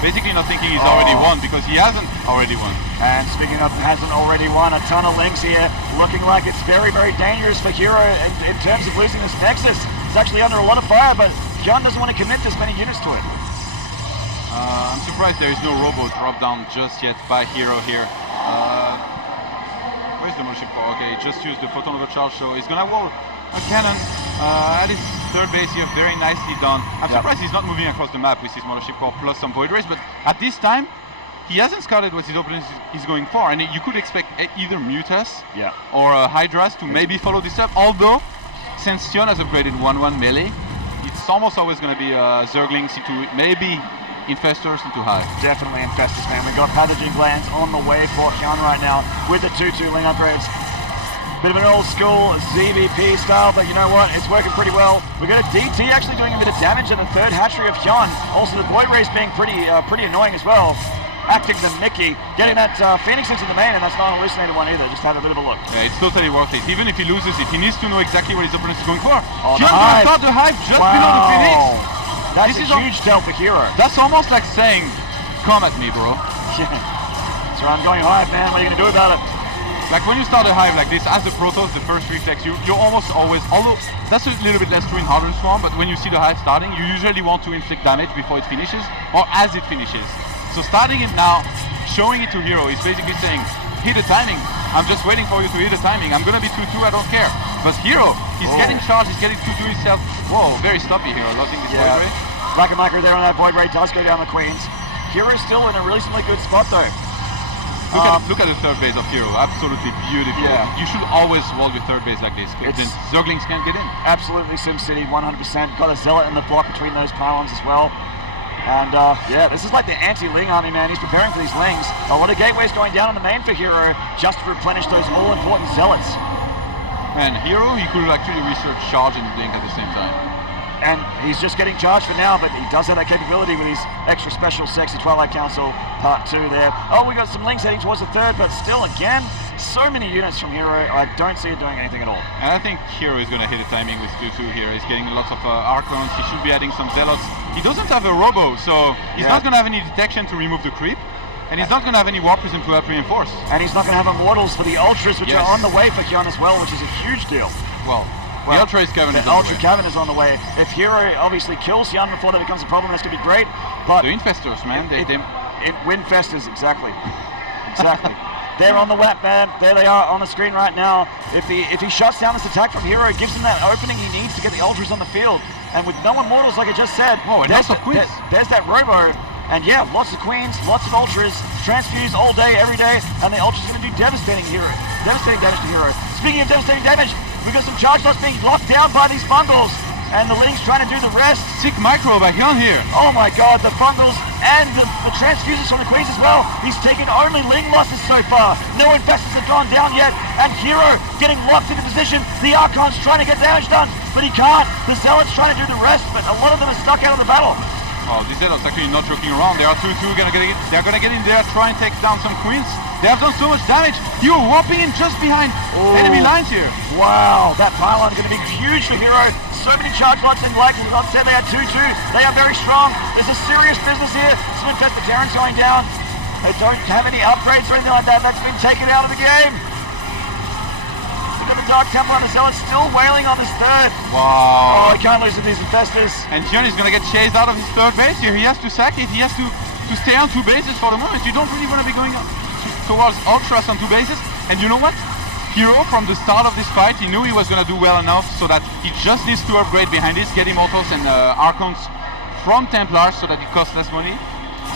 basically not thinking he's already won, because he hasn't already won. And speaking of hasn't already won, a ton of links here, looking like it's very, very dangerous for HerO in terms of losing this Nexus. It's actually under a lot of fire, but HyuN doesn't want to commit this many units to it. I'm surprised there is no robo drop down just yet by HerO here. Where's the Mothership Core? Okay, just used the Photon Overcharge, so he's gonna wall a cannon at his third base here, very nicely done. I'm surprised he's not moving across the map with his Mothership Core plus some Void Rays, but at this time, he hasn't scouted what his opponent is going for, and you could expect either Mutas or Hydras to maybe follow this up, although since HyuN has upgraded 1-1 melee, it's almost always going to be Zerglings into maybe Infestors into Hive. Definitely Infestors, man. We've got Pathogen Glands on the way for HyuN right now with the 2-2 link upgrades. Bit of an old school ZVP style, but you know what? It's working pretty well. We've got a DT actually doing a bit of damage in the third hatchery of HyuN. Also, the Void Rays being pretty annoying as well. Acting the Mickey, getting that Phoenix into the main, and that's not a hallucinated one either. Just have a bit of a look. Yeah, it's totally worth it. Even if he loses it, he needs to know exactly what his opponent is going for. Oh, HyuN gonna start the Hive just below the Phoenix. That's a huge tell for HerO. That's almost like saying, come at me, bro. So I'm going Hive, man. What are you gonna do about it? Like when you start a Hive like this, as a Protoss, the first reflex, you're almost always, although that's a little bit less true in Hardened Swarm, but when you see the Hive starting, you usually want to inflict damage before it finishes, or as it finishes. So starting it now, showing it to HerO is basically saying, hit the timing. I'm just waiting for you to hit the timing. I'm gonna be 2-2, I don't care. But HerO, he's getting charged, he's getting 2-2 himself. Whoa, very stoppy HerO, losing this Void Ray. Like a micro there on that Void Ray does go down the Queens. HerO's still in a reasonably good spot though. Look at the third base of HerO, absolutely beautiful. Yeah. You should always wall with third base like this, because then Zerglings can't get in. Absolutely SimCity, 100%. Got a Zealot in the block between those pylons as well. And yeah, this is like the anti-Ling army, man. He's preparing for these Lings. A lot of gateways going down on the main for HerO, just to replenish those all-important Zealots. Man, HerO, he could actually research charge and blink at the same time. And he's just getting charged for now, but he does have that capability with his extra special Sexy Twilight Council Part 2 there. Oh, we got some Lings heading towards the third, but still, again, so many units from HerO. I don't see it doing anything at all. And I think HerO is going to hit the timing with 2-2 here. He's getting lots of Archons. He should be adding some Zealots. He doesn't have a Robo, so he's not going to have any detection to remove the creep. And he's not going to have any Warp Prism to help reinforce. And he's not going to have Immortals for the Ultras, which are on the way for HyuN as well, which is a huge deal. Well, the Ultra Cavern is on the way. Ultra Cavern is on the way. If HerO obviously kills HyuN before that becomes a problem, that's going to be great. But the Infestors, man, Winfestors, exactly. Exactly. They're on the web, man. There they are on the screen right now. If he shuts down this attack from HerO, it gives him that opening he needs to get the Ultras on the field. And with no Immortals, like I just said, lots of Queens. There's that Robo. And yeah, lots of Queens, lots of Ultras, transfuse all day, every day, and the Ultras are going to do devastating damage to HerO. Speaking of devastating damage, we've got some charge slots being locked down by these Fungals, and the Lings trying to do the rest. Sick micro by HyuN here. Oh my god, the Fungals and the transfuses from the Queens as well. He's taken only Ling losses so far. No Infestors have gone down yet, and HerO getting locked into position. The Archon's trying to get damage done, but he can't. The Zealot's trying to do the rest, but a lot of them are stuck out of the battle. Oh, these Zealots actually not joking around. They are 2-2, they're gonna get in there, try and take down some Queens. They have done so much damage. You're warping in just behind enemy lines here. Wow, that pylon is going to be huge for HerO. So many charge lots in, like I said, they had 2-2. They are very strong. There's a serious business here. Some Infested Terrans going down. They don't have any upgrades or anything like that. That's been taken out of the game. We've got the Dark Templar and the Zealot still wailing on this third. Wow. Oh, he can't lose to these Infestors. And HyuN is going to get chased out of his third base here. He has to sack it. He has to stay on 2 bases for the moment. You don't really want to be going towards Ultras on 2 bases. And you know what? HerO, from the start of this fight, he knew he was going to do well enough so that he just needs to upgrade behind this, get Immortals and Archons from Templars so that it costs less money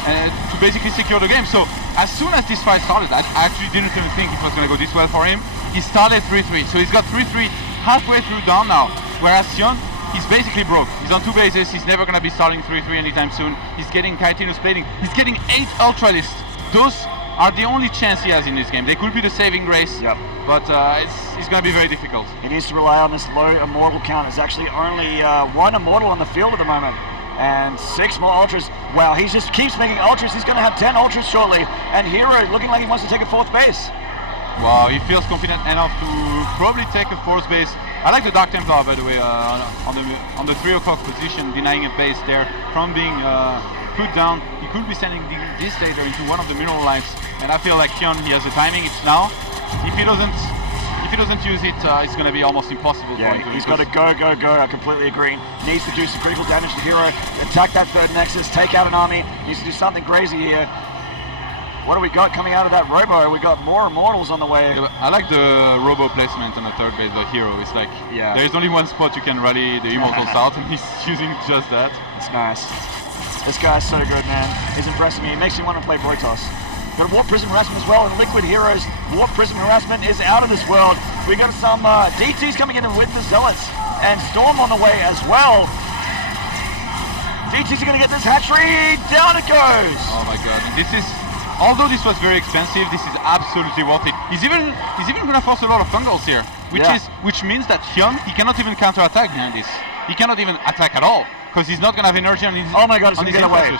to basically secure the game. So as soon as this fight started, I actually didn't even think it was going to go this well for him. He started 3-3, so he's got 3-3 halfway through down now, whereas HyuN, he's basically broke. He's on 2 bases, he's never going to be starting 3-3 anytime soon. He's getting Chitinous Plating, he's getting 8 Ultralists. Those are the only chance he has in this game. They could be the saving grace, but it's going to be very difficult. He needs to rely on this low Immortal count. There's actually only 1 Immortal on the field at the moment, and 6 more Ultras. Wow, he just keeps making Ultras. He's going to have 10 Ultras shortly, and HerO looking like he wants to take a 4th base. Wow, he feels confident enough to probably take a 4th base. I like the Dark Templar, by the way, on the 3 o'clock position, denying a base there from being put down. He could be sending this later into one of the mineral lines, and I feel like HyuN, he has the timing. It's now. If he doesn't use it, it's going to be almost impossible for him to. He's got to go. I completely agree. Needs to do some critical damage to HerO. Attack that third Nexus. Take out an army. Needs to do something crazy here. What do we got coming out of that Robo? We got more Immortals on the way. I like the Robo placement on the third base of HerO. It's like there's only one spot you can rally the Immortals out, and he's using just that. It's nice. This guy's so good, man. He's impressing me. He makes me want to play Protoss. Got Warp Prism Harassment as well, and Liquid HerO's Warp Prism Harassment is out of this world. We got some DTs coming in with the Zealots, and Storm on the way as well. DT's going to get this hatchery. Down it goes. Oh my god. This is, although this was very expensive, this is absolutely worth it. He's even going to force a lot of fungals here, which means that HyuN, he cannot even counter-attack behind this. He cannot even attack at all, because he's not going to have energy on his. Oh my god, it's going to get away.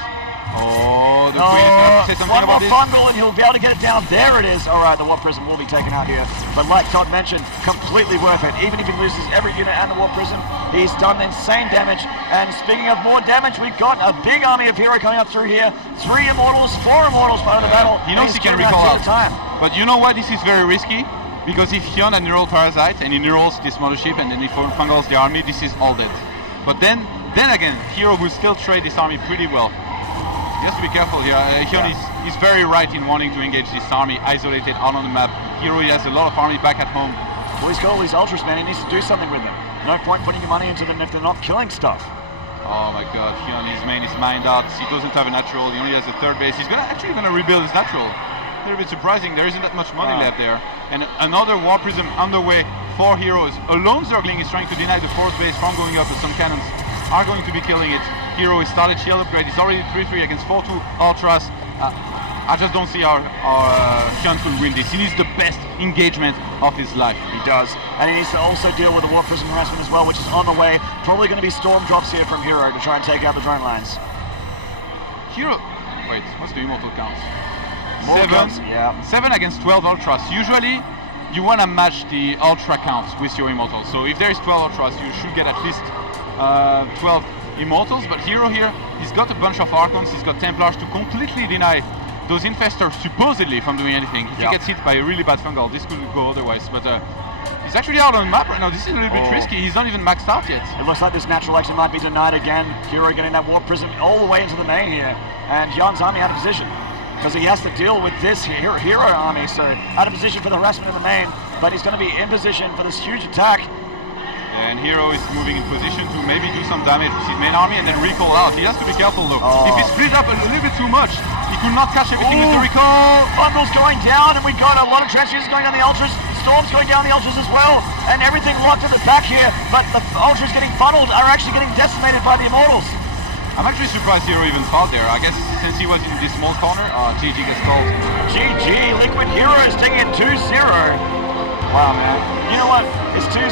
Oh, the Queen is going to say something about this. One more fungal and he'll be able to get it down. There it is. All right, the Warp Prism will be taken out here. But like Todd mentioned, completely worth it. Even if he loses every unit and the Warp Prism, he's done insane damage. And speaking of more damage, we've got a big army of HerO coming up through here. 3 Immortals, 4 Immortals part of the battle. He knows he can recall out. But you know why this is very risky? Because if HyuN enroll Parasite and he enrolls this mothership and then he fungals the army, this is all dead. But then again, HerO will still trade this army pretty well. He has to be careful here. HyuN is very right in wanting to engage this army isolated out on the map. HerO has a lot of army back at home. Well, he's got all these Ultras, man. He needs to do something with them. No point putting your money into them if they're not killing stuff. Oh my god, HyuN, his main is mined out. He doesn't have a natural. He only has a third base. He's actually going to rebuild his natural. A little bit surprising. There isn't that much money left there. And another War Prism underway for HerO. Alone Zergling is trying to deny the fourth base from going up, but some cannons are going to be killing it. HerO is started shield upgrade. He's already 3-3 against 4-2 Ultras. I just don't see how HyuN could win this. He needs the best engagement of his life. He does. And he needs to also deal with the Warp Prism harassment as well, which is on the way. Probably going to be storm drops here from HerO to try and take out the drone lines. HerO... Wait, what's the immortal count? More 7. counts, yeah. 7 against 12 Ultras. Usually, you want to match the Ultra count with your immortals. So if there is 12 Ultras, you should get at least 12 Immortals, but HerO here, he's got a bunch of Archons, he's got Templars to completely deny those Infestors supposedly from doing anything. If he gets hit by a really bad fungal, this could go otherwise, but he's actually out on the map right now. This is a little bit risky. He's not even maxed out yet. It looks like this natural action might be denied again. HerO getting that Warp Prism all the way into the main here, and HyuN's army out of position, because he has to deal with this HerO army, so out of position for the harassment in the main, but he's going to be in position for this huge attack. And HerO is moving in position to maybe do some damage with his main army and then recall out. He has to be careful though. If he split up a little bit too much, he could not catch everything with the recall. Bundles going down, and we've got a lot of transfusions going down the Ultras. Storms going down the Ultras as well, and everything locked at the back here. But the Ultras getting funneled are actually getting decimated by the Immortals. I'm actually surprised HerO even fought there. I guess since he was in this small corner, GG gets called. GG, Liquid HerO is taking it 2-0. Wow, man. You know what? It's 2-0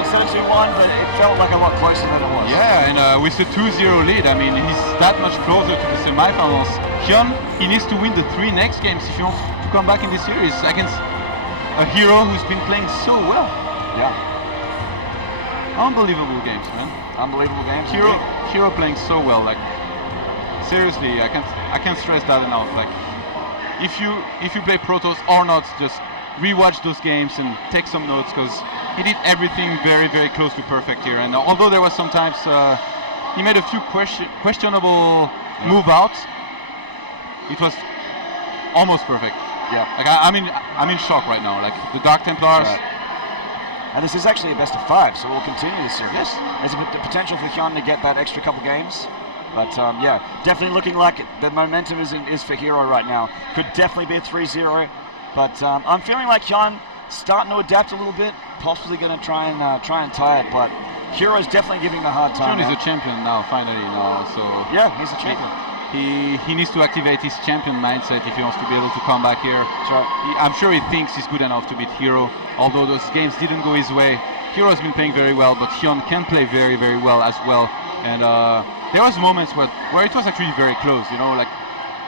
instead of 2-1, but it felt like a lot closer than it was. Yeah, and with the 2-0 lead, I mean, he's that much closer to the semifinals. HyuN, he needs to win the 3 next games if he wants to come back in this series against a HerO who's been playing so well. Yeah. Unbelievable games, man. Unbelievable games. HerO playing so well. Like, seriously, I can't stress that enough. Like, if you play Protoss or not, just rewatch those games and take some notes, because he did everything very, very close to perfect here. And although there was sometimes he made a few questionable move outs, it was almost perfect. Yeah. Like I'm in shock right now. Like the Dark Templars. And this is actually a best of 5, so we'll continue this series. Yes. There's a potential for HyuN to get that extra couple games. But yeah, definitely looking like the momentum is for HerO right now. Could definitely be a 3-0. But I'm feeling like HyuN starting to adapt a little bit, possibly going to try and tie it. But HerO's definitely giving the hard time. HyuN is a champion now, finally so yeah, he's a champion. He needs to activate his champion mindset if he wants to be able to come back here. Sure. I'm sure he thinks he's good enough to beat HerO, although those games didn't go his way. HerO's been playing very well, but HyuN can play very, very well as well. And there was moments where it was actually very close. You know, like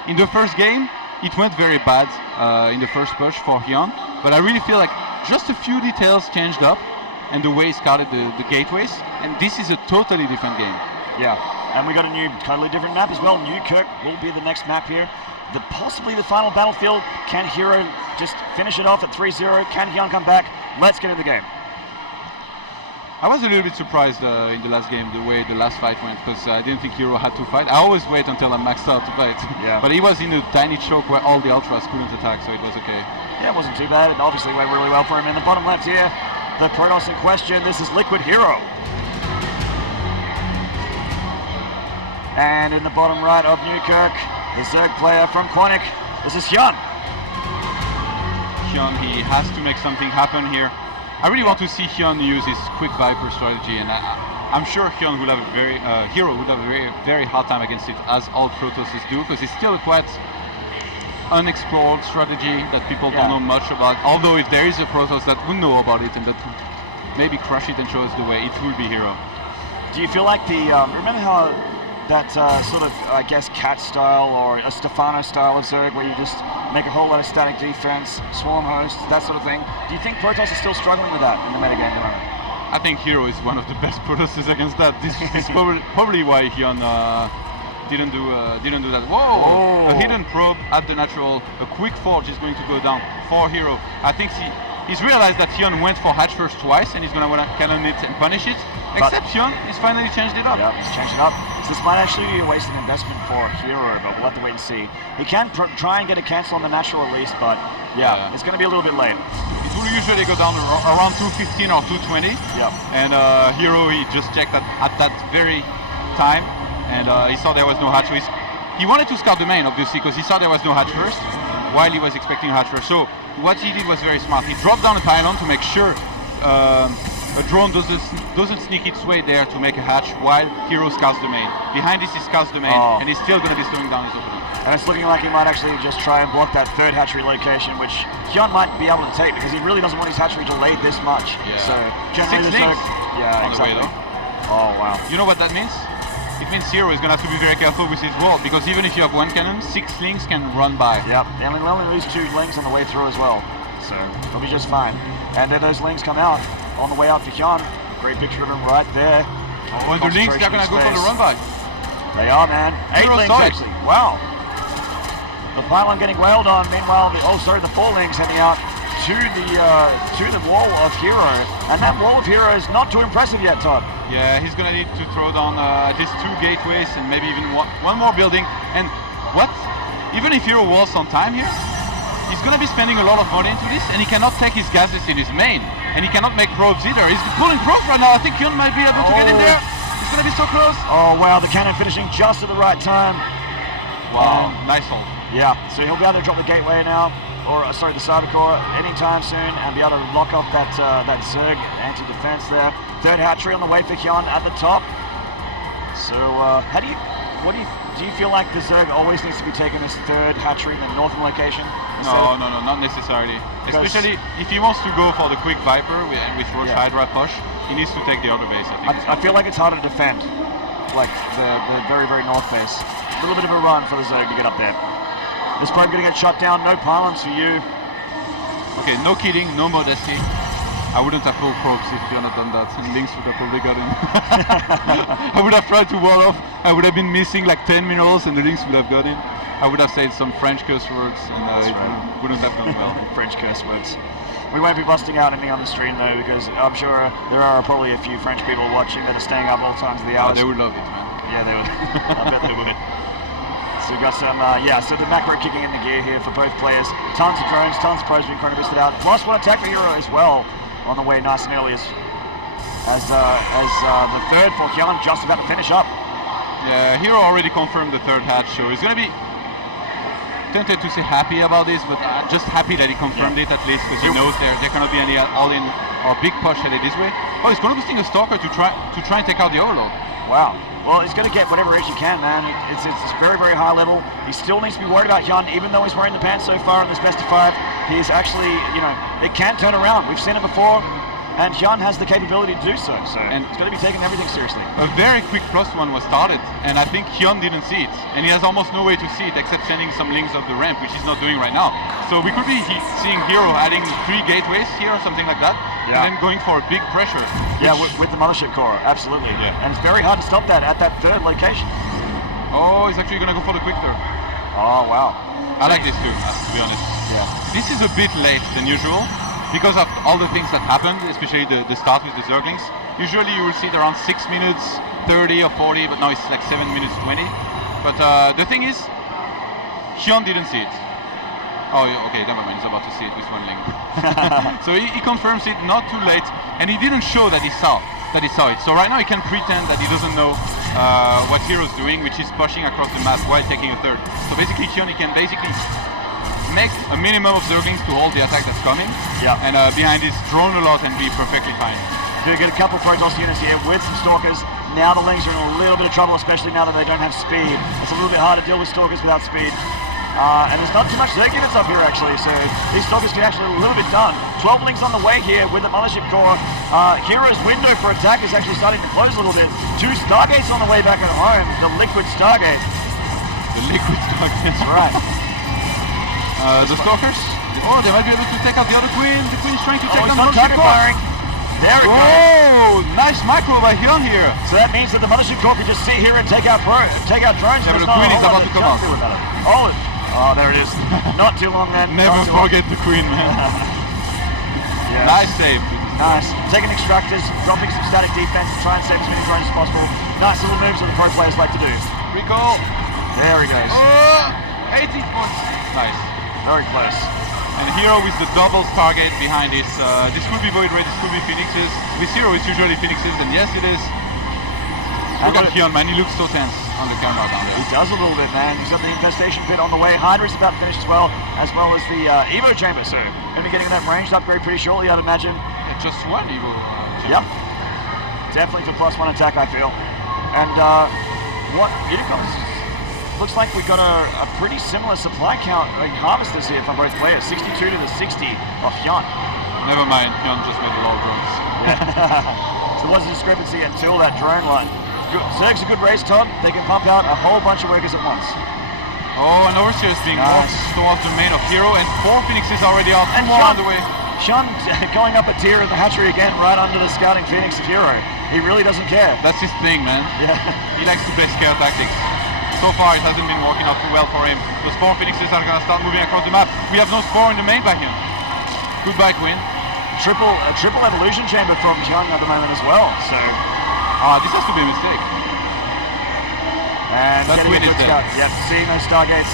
in the first game, it went very bad in the first push for HyuN, but I really feel like just a few details changed up and the way he scouted the gateways, and this is a totally different game. Yeah, and we got a new, totally different map as well. Newkirk will be the next map here. Possibly the final battlefield. Can HerO just finish it off at 3-0? Can HyuN come back? Let's get into the game. I was a little bit surprised in the last game the way the last fight went, because I didn't think HerO had to fight. I always wait until I'm maxed out to fight. Yeah. But he was in a tiny choke where all the Ultras couldn't attack, so it was okay. Yeah, it wasn't too bad. It obviously went really well for him. In the bottom left here, the Protoss in question. This is Liquid HerO. And in the bottom right of Newkirk, the Zerg player from Quantic. This is HyuN. HyuN, he has to make something happen here. I really want to see HyuN use his quick Viper strategy, and I'm sure HyuN will have a HerO would have a very hard time against it, as all Protosses do, because it's still a quite unexplored strategy that people don't know much about. Although if there is a Protoss that would know about it and that would maybe crush it and show us the way, it will be HerO. Do you feel like remember how that sort of, I guess, cat style or a Stefano style of Zerg, where you just make a whole lot of static defense, swarm hosts, that sort of thing? Do you think Protoss is still struggling with that in the metagame at the moment? I think HerO is one of the best Protosses against that. This is probably why HyuN didn't do that. Whoa! A hidden probe at the natural. A quick forge is going to go down for HerO. I think he's realized that HyuN went for hatch first twice, and he's going to want to cannon it and punish it. Except HyuN has finally changed it up. Yeah, he's changed it up. So this might actually be a wasted investment for HerO, but we'll have to wait and see. He can try and get a cancel on the natural at least, but yeah, it's going to be a little bit late. It will usually go down around 215 or 220. Yeah. And HerO, he just checked that at that very time, and he saw there was no hatch. He wanted to scout the main, obviously, because he saw there was no hatch first, while he was expecting a hatch first. So what he did was very smart. He dropped down a pylon to make sure a drone doesn't sneak its way there to make a hatch while HerO scouts the main. Behind this, he scouts the main, and he's still going to be slowing down his opponent. And it's looking like he might actually just try and block that third hatchery location, which HyuN might be able to take because he really doesn't want his hatchery delayed this much. Yeah. So generally, 6 links yeah, on exactly. the way though. Oh wow. You know what that means? It means HerO is going to have to be very careful with his wall, because even if you have one cannon, 6 links can run by. Yep, and we'll only lose 2 links on the way through as well. So it'll be just fine. And then those links come out on the way out for HyuN. Great picture of him right there. When the links, they're going to go for the run by. They are, man. 8 links actually. Wow. The pylon getting wailed on. Meanwhile, the 4 links heading out to the wall of HerO. And that wall of HerO is not too impressive yet, Todd. Yeah, he's going to need to throw down at least 2 gateways and maybe even one more building. And even if HerO walls on time here, he's going to be spending a lot of money into this, and he cannot take his gases in his main. And he cannot make probes either. He's pulling probes right now. I think HyuN might be able to get in there. He's going to be so close. Oh, wow. The cannon finishing just at the right time. Wow. Nice hold. Yeah. So he'll be able to drop the gateway now, or sorry, the cyber core anytime soon, and be able to lock off that Zerg anti-defense there. Third hatchery on the way for HyuN at the top. So do you feel like the Zerg always needs to be taking this third hatchery in the northern location? No, not necessarily. Especially if he wants to go for the quick Viper with Roche Hydra push, he needs to take the other base, I think. I feel like it's harder to defend, like the very, very north base. A little bit of a run for the Zerg to get up there. This probe going to get shut down, no pylons for you. Okay, no kidding, no modesty. I wouldn't have pulled probes if you had not done that, and Lynx would have probably got in. I would have tried to wall off. I would have been missing like 10 minerals, and the Lynx would have got in. I would have said some French curse words, and it wouldn't have gone well. French curse words. We won't be busting out anything on the stream though, because I'm sure there are probably a few French people watching that are staying up all times of the hours. They would love it, man. Yeah, they would. I bet they would. So we've got some, so the macro kicking in the gear here for both players. Tons of drones, tons of probes being chrono-boosted out. Plus one attack for HerO as well on the way nice and early as the third for HyuN just about to finish up. Yeah, HerO already confirmed the third hatch, so he's going to be tempted to say happy about this, but just happy that he confirmed it at least, because he knows there cannot be any all-in or big push headed this way. Oh, he's chrono-boosting a Stalker to try and take out the Overlord. Wow. Well, he's going to get whatever edge he can, man. It's very, very high level. He still needs to be worried about HyuN, even though he's wearing the pants so far in this best of 5. He's actually, it can turn around. We've seen it before, and HyuN has the capability to do so. And he's going to be taking everything seriously. A very quick +1 was started, and I think HyuN didn't see it. And he has almost no way to see it except sending some links up the ramp, which he's not doing right now. So we could be seeing HerO adding 3 gateways here or something like that, and then going for a big pressure. Yeah, with the mothership core, absolutely. Yeah. And it's very hard to stop that at that third location. Oh, he's actually going to go for the quick third. Oh, wow. I like this too, to be honest. Yeah. This is a bit late than usual because of all the things that happened, especially the start with the Zerglings. Usually you will see it around 6 minutes 30 or 40, but now it's like 7 minutes 20. But the thing is, HyuN didn't see it. Oh, okay, never mind, he's about to see it with one link. So he confirms it not too late, and he didn't show that he saw it. So right now he can pretend that he doesn't know what HerO's doing, which is pushing across the map while taking a third. So basically HyuN can make a minimum of Zerglings to hold the attack that's coming, and behind this drone a lot and be perfectly fine. Do get a couple Protoss units here with some Stalkers. Now the Lings are in a little bit of trouble, especially now that they don't have speed. It's a little bit hard to deal with Stalkers without speed. And there's not too much Zerg units up here actually, so these Stalkers can actually a little bit done. 12 Lings on the way here with the Mothership Core. HerO's window for attack is actually starting to close a little bit. 2 Stargates on the way back at home. The Liquid Stargate. The Liquid Stargate. That's right. The Stalkers. Oh, they might be able to take out the other Queen. The Queen is trying to take down the Mothership Core. Firing. There it goes. Oh, nice micro by HyuN here. So that means that the Mothership Core can just sit here and take out drones. Yeah, but the Queen is about to come out. Oh, there it is. Not too long then. Never forget the Queen, man. Yes. Nice save. Nice. Taking extractors, dropping some static defense to try and save as many drones as possible. Nice little moves that the pro players like to do. Recall. There he goes. 18 points. Nice. Very close. And HerO with the double Stargate behind this. This could be Void Ray, this could be Phoenixes. With HerO it's usually Phoenixes, and yes it is. Look at HyuN, man, he looks so tense on the camera down there. He does a little bit, man. He's got the infestation pit on the way. Hydra's about to finish as well as the Evo chamber. So going to be getting that ranged upgrade pretty shortly, I'd imagine. Just one Evo chamber. Yep. Definitely for +1 attack, I feel. And what looks like we got a pretty similar supply count in harvesters here from both players. 62 to the 60 of HyuN. Never mind, HyuN just made a lot of drones. So there was a discrepancy until that drone line. Zerg's a good race, Todd. They can pump out a whole bunch of workers at once. Oh, and Overseer is being walked towards the main of HerO, and 4 Phoenixes already off, and more on the way. HyuN going up a tier in the hatchery again, right under the scouting Phoenix of HerO. He really doesn't care. That's his thing, man. Yeah. He likes to play scare tactics. So far, it hasn't been working out too well for him. Those 4 Phoenixes are going to start moving across the map. We have no Spore in the main by HyuN. Goodbye, Queen. Triple evolution chamber from HyuN at the moment as well. So. This has to be a mistake. And that Queen is dead. Yep, seeing those Stargates.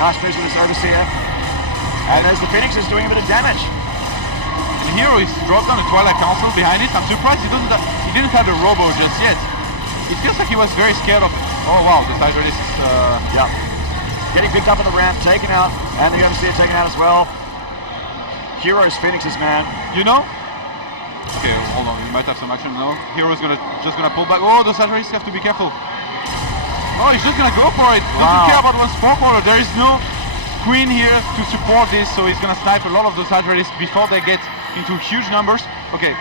Nice moves with his Overseer. And there's the Phoenixes doing a bit of damage. And HerO is dropped on the Twilight Council behind it. I'm surprised he didn't have a robo just yet. It feels like he was very scared of. Oh wow, the Hydrolists. Yeah. Getting picked up on the ramp, taken out, and the Overseer taken out as well. HerO's Phoenixes, man. You know? Okay, hold on, we might have some action now. HerO's just gonna pull back. Oh, those Hydrolists have to be careful. Oh, he's just gonna go for it. Doesn't care about one Spore Quarter. There is no Queen here to support this, so he's gonna snipe a lot of those Hydrolists before they get into huge numbers. Okay.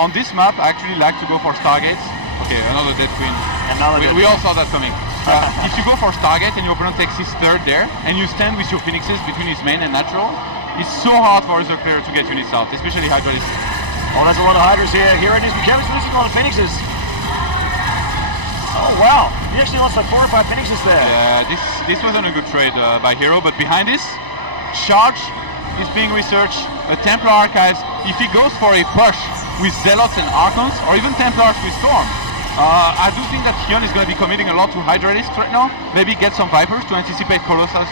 On this map, I actually like to go for Stargates. Okay, another dead Queen. We all saw that coming. If you go for Stargate and your opponent takes his third there, and you stand with your Phoenixes between his main and natural, it's so hard for a Zerg player to get units out, especially Hydrolists. Oh, there's a lot of Hydras here. HerO needs to be careful, losing a lot of Phoenixes. Oh wow, he actually lost like 4 or 5 Phoenixes there. Yeah, this wasn't a good trade by HerO, but behind this, Charge is being researched, a Templar Archives. If he goes for a push with Zealots and Archons, or even Templars with Storm, I do think that HyuN is going to be committing a lot to Hydralisks right now. Maybe get some Vipers to anticipate Colossus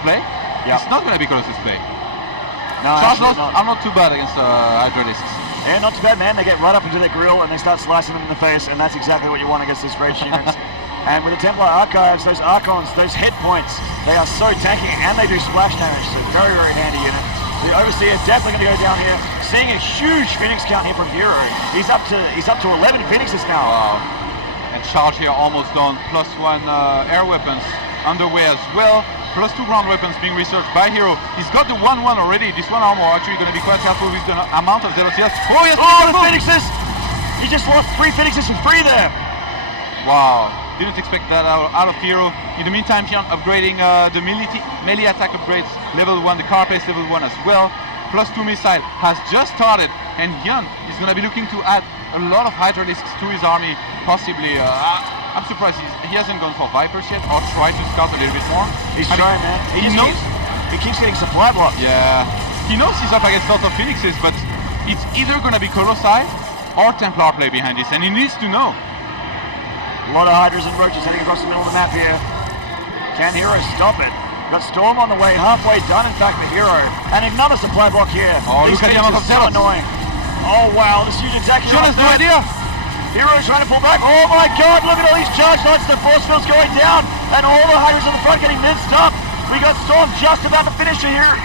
play. Yep. It's not going to be Colossus play. No, Charge are not too bad against Hydralisks. Yeah, not too bad, man. They get right up into their grill and they start slicing them in the face, and that's exactly what you want against these rage units. And with the Templar Archives, those Archons, those hit points, they are so tanky, and they do splash damage, so very, very handy unit. The Overseer is definitely going to go down here. Seeing a huge Phoenix count here from HerO. He's up to 11 Phoenixes now. Wow. And Charge here almost done. +1 air weapons underway as well. +2 ground weapons being researched by HerO. He's got the 1-1 already. This 1 armor actually going to be quite helpful with the amount of Zealots. Oh, yes! Oh, the Phoenixes! He just lost 3 Phoenixes for free there. Wow. Didn't expect that out of HerO. In the meantime, HyuN upgrading the melee attack upgrades, level 1, the Carapace level 1 as well. +2 missile has just started, and HyuN is going to be looking to add a lot of Hydralisks to his army, possibly. I'm surprised he hasn't gone for Vipers yet, or tried to scout a little bit more. He's trying, man. He knows. He keeps getting supply blocks. Yeah. He knows he's up against lots of Phoenixes, but it's either going to be Colossi or Templar play behind this, and he needs to know. A lot of Hydras and Roaches heading across the middle of the map here. Can HerO stop it? Got Storm on the way, halfway done in fact for HerO. And another supply block here. Oh, look at the amount of Zealots. So annoying. Oh wow, this huge attack. HyuN has no idea. HerO's trying to pull back. Oh my god, look at all these charge lights. The force field's going down. And all the Hydras on the front getting minced up. We got Storm just about to finish it here.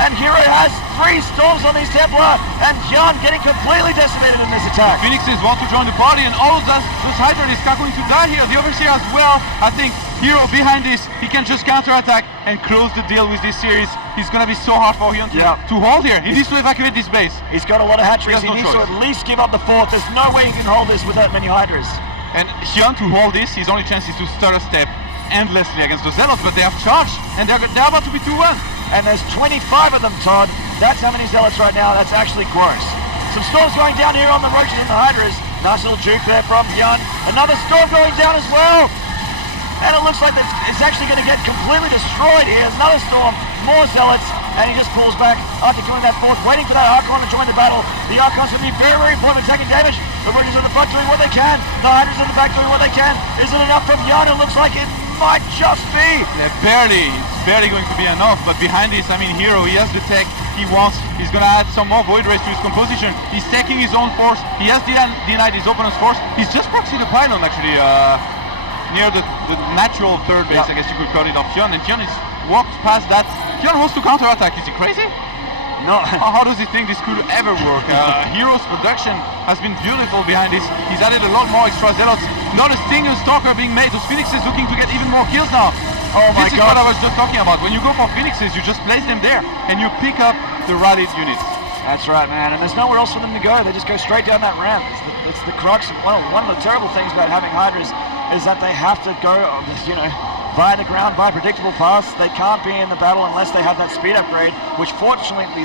and HerO has 3 storms on his Templar, and HyuN getting completely decimated in this attack. Phoenixes want to join the party, and all of those Hydra is going to die here. The Overseer as well. I think HerO behind this, he can just counter-attack and close the deal with this series. He's going to be so hard for HyuN to hold here. He needs to evacuate this base. He's got a lot of hatcheries. He He needs to at least give up the 4th. There's no way you can hold this with that many Hydras. And HyuN to hold this, his only chance is to stutter step endlessly against the Zealots, but they have charge, and they're about to be 2-1. And there's 25 of them, Todd. That's how many Zealots right now. That's actually gross. Some storms going down here on the Roaches and the Hydras. Nice little juke there from HyuN. Another storm going down as well. And it looks like it's actually going to get completely destroyed here. Another storm, more Zealots, and he just pulls back after killing that 4th, waiting for that Archon to join the battle. The Archon's going to be very, very important in taking damage. The Roaches in the front doing what they can. The Hydras in the back doing what they can. Is it enough from HyuN? It looks like it might just be. Yeah, barely. It's barely going to be enough, but behind this, I mean, HerO, he has the tech he wants. He's going to add some more Void Rays to his composition. He's taking his own force. He has denied his opponent's force. He's just proxied the pylon, actually, near the natural 3rd base, I guess you could call it, of HyuN, and HyuN is walked past that. HyuN wants to counter-attack. Is he crazy? No. How does he think this could ever work? HerO's production has been beautiful behind this. He's added a lot more extra Zealots. Not a single Stalker being made. Those Phoenixes looking to get even more kills now. Oh my This is what I was just talking about. When you go for Phoenixes, you just place them there and you pick up the rallied units. That's right, man. And there's nowhere else for them to go. They just go straight down that ramp. It's the crux. Well, one of the terrible things about having Hydras is that they have to go, via the ground, via predictable paths. They can't be in the battle unless they have that speed upgrade, which fortunately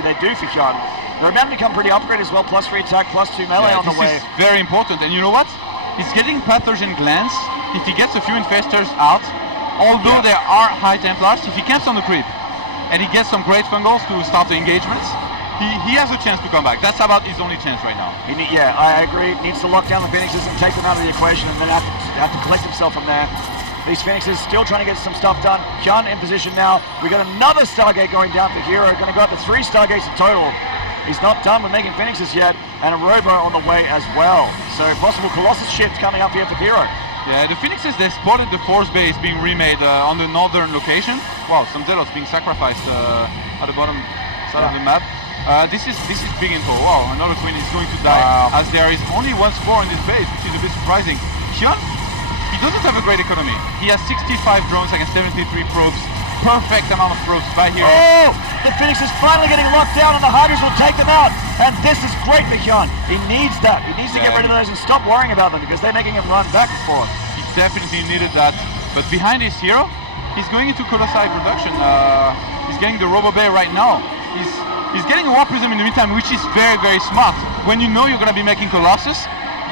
they do for HyuN. They're about to become pretty upgraded as well, +3 attack, +2 melee on the way. This is very important. And you know what? He's getting pathogen glands. If he gets a few infestors out, although there are high Templars, if he camps on the creep and he gets some great fungals to start the engagements, he has a chance to come back. That's about his only chance right now. I agree. Needs to lock down the Phoenixes and take them out of the equation, and then have to collect himself from there. These Phoenixes still trying to get some stuff done. HyuN in position now. We got another Stargate going down for HerO. Going to go up to 3 Stargates in total. He's not done with making Phoenixes yet, and a Robo on the way as well. So possible Colossus shift coming up here for HerO. Yeah, the Phoenixes, they spotted the force base being remade on the northern location. Wow, some Zealots being sacrificed at the bottom side of the map. This is big info. Wow, another Queen is going to die, as there is only 1 spore in this base, which is a bit surprising. HyuN, he doesn't have a great economy. He has 65 drones against 73 probes. Perfect amount of probes by HerO. Oh, the Phoenix is finally getting locked down, and the Hydras will take them out. And this is great for HyuN. He needs that. He needs to get rid of those and stop worrying about them, because they're making him run back and forth. He definitely needed that. But behind his HerO, he's going into Colossi production. He's getting the Robo Bay right now. He's getting a War Prism in the meantime, which is very, very smart. When you know you're going to be making Colossus,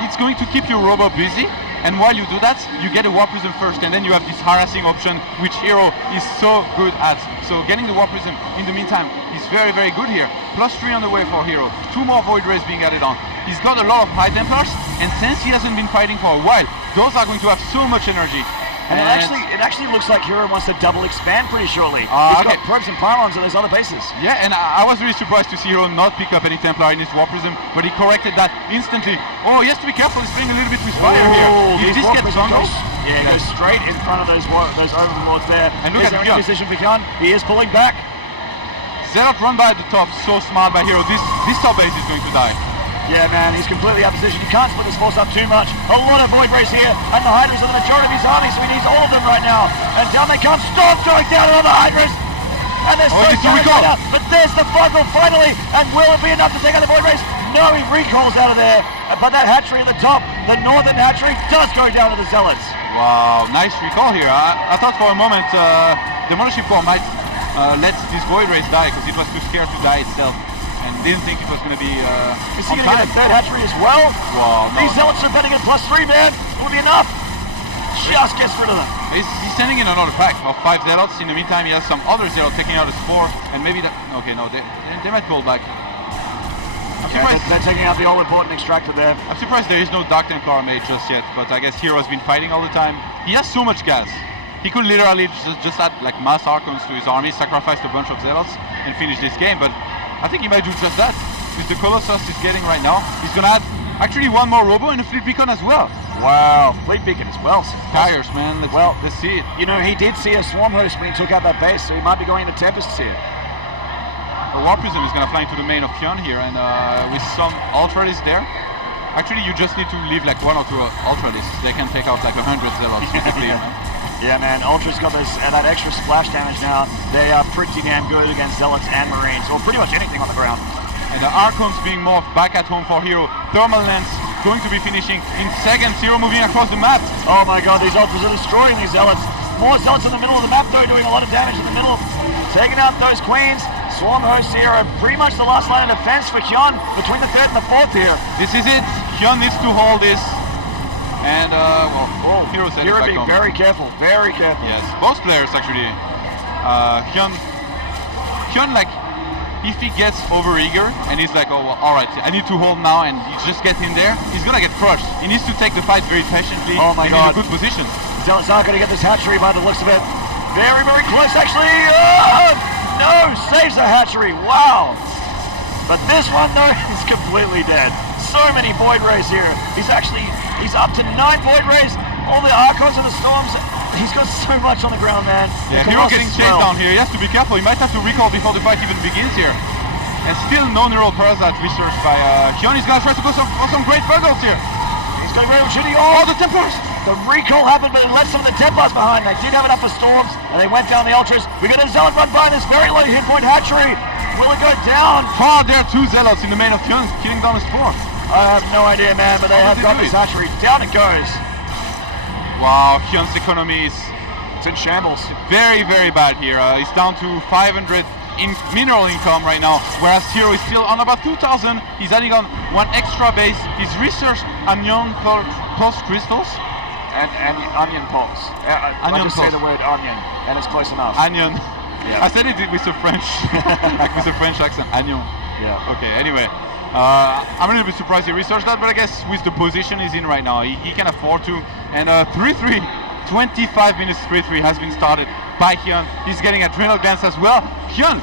it's going to keep your Robo busy. And while you do that, you get a War Prism first, and then you have this harassing option, which HerO is so good at. So getting the War Prism in the meantime is very, very good here. +3 on the way for HerO. 2 more Void Rays being added on. He's got a lot of High Templars, and since he hasn't been fighting for a while, those are going to have so much energy. And it actually looks like HerO wants to double expand pretty shortly. He's got probes and pylons on those other bases. Yeah, and I was really surprised to see HerO not pick up any Templar in his War Prism, but he corrected that instantly. Oh, he has to be careful. He's playing a little bit with fire here. He just gets bungles. Yeah, he goes straight in front of those Overlords there. And look is at there any position for HyuN? He is pulling back. Zealot run by the top, so smart by HerO. This top base is going to die. Yeah, man, he's completely out of position. You can't split this force up too much. A lot of Void Rays here, and the Hydras are the majority of his army, so he needs all of them right now. And down they come. Storm going down on the Hydras. And they're so damaged right now. But there's the Fuggle finally. And will it be enough to take out the Void Rays? No, he recalls out of there. But that hatchery at the top, the northern hatchery, does go down to the Zealots. Wow, nice recall here. I thought for a moment the Mothership Core might let this Void Rays die, because it was too scared to die itself. And didn't think it was going to be Is he going to get a third hatchery as well? Wow, no. These Zealots are betting at +3, man. It will be enough. Just gets rid of them. He's sending in another pack of 5 Zealots. In the meantime, he has some other Zealots taking out a spore, and maybe that... Okay, no, they might pull back. They're taking out the all-important extractor there. I'm surprised there is no Dark Templar made just yet, but I guess HerO has been fighting all the time. He has so much gas. He could literally just add like mass Archons to his army, sacrifice a bunch of Zealots, and finish this game, but I think he might do just that. With the Colossus he's getting right now, he's going to add actually 1 more Robo and a Fleet Beacon as well. Wow, Fleet Beacon as well. Tires, man. Let's see it. You know, he did see a Swarm Host when he took out that base, so he might be going into Tempests here. a War Prism is gonna fly into the main of HyuN here, and with some Ultralists there. Actually, you just need to leave like 1 or 2 Ultralists. They can take out like 100 Zealots typically. Yeah, man, Ultra's got this, that extra splash damage now. They are pretty damn good against Zealots and Marines, or pretty much anything on the ground. And the Archons being morphed back at home for HerO. Thermal Lens going to be finishing in seconds. HerO moving across the map. Oh my god, these Ultras are destroying these Zealots. More Zealots in the middle of the map though, doing a lot of damage in the middle. Taking out those Queens. Swarm hosts here are pretty much the last line of defense for HyuN between the 3rd and the 4th here. This is it. HyuN needs to hold this. And, well, HerO said HerO back being home. very careful, very careful. Yes, both players actually. HyuN, like, if he gets over-eager and he's like, oh, well, alright, I need to hold now, and he just gets in there, he's gonna get crushed. He needs to take the fight very patiently oh my and god. in a good position. Zealots are gonna get this hatchery by the looks of it. Very, very close actually. Oh, no, saves the hatchery, wow. But this one though is completely dead. So many Void Rays here. He's up to 9 Void Rays. All the Archons and the Storms. He's got so much on the ground, man. Yeah, HerO getting chased down here. He has to be careful. He might have to recall before the fight even begins here. And still no neural parasite research by HyuN. He's gonna try to go for some great bundles here. He's going very shitty. Oh, the Templars! The recall happened, but it left some of the Templars behind. They did have it up for Storms, and they went down the Ultras. We got a Zealot run by this very low hit point hatchery. Will it go down? Far there, 2 Zealots in the main of HyuN, killing down his 4. I have no idea, man, but they have got this hatchery. Down it goes. Wow, HyuN's economy is in shambles. very, very bad here. He's down to 500 in mineral income right now, whereas HerO is still on about 2,000. He's adding on 1 extra base. He's researched onion pulse crystals. And onion pulse. I just say the word onion, and it's close enough. Onion. Yeah. I said it with a French, like with a French accent. Onion. Yeah. Okay. Anyway, I'm a little bit surprised he researched that, but I guess with the position he's in right now, he can afford to. And 3-3, 25 minutes 3-3 has been started by HyuN. He's getting adrenal glands as well. HyuN,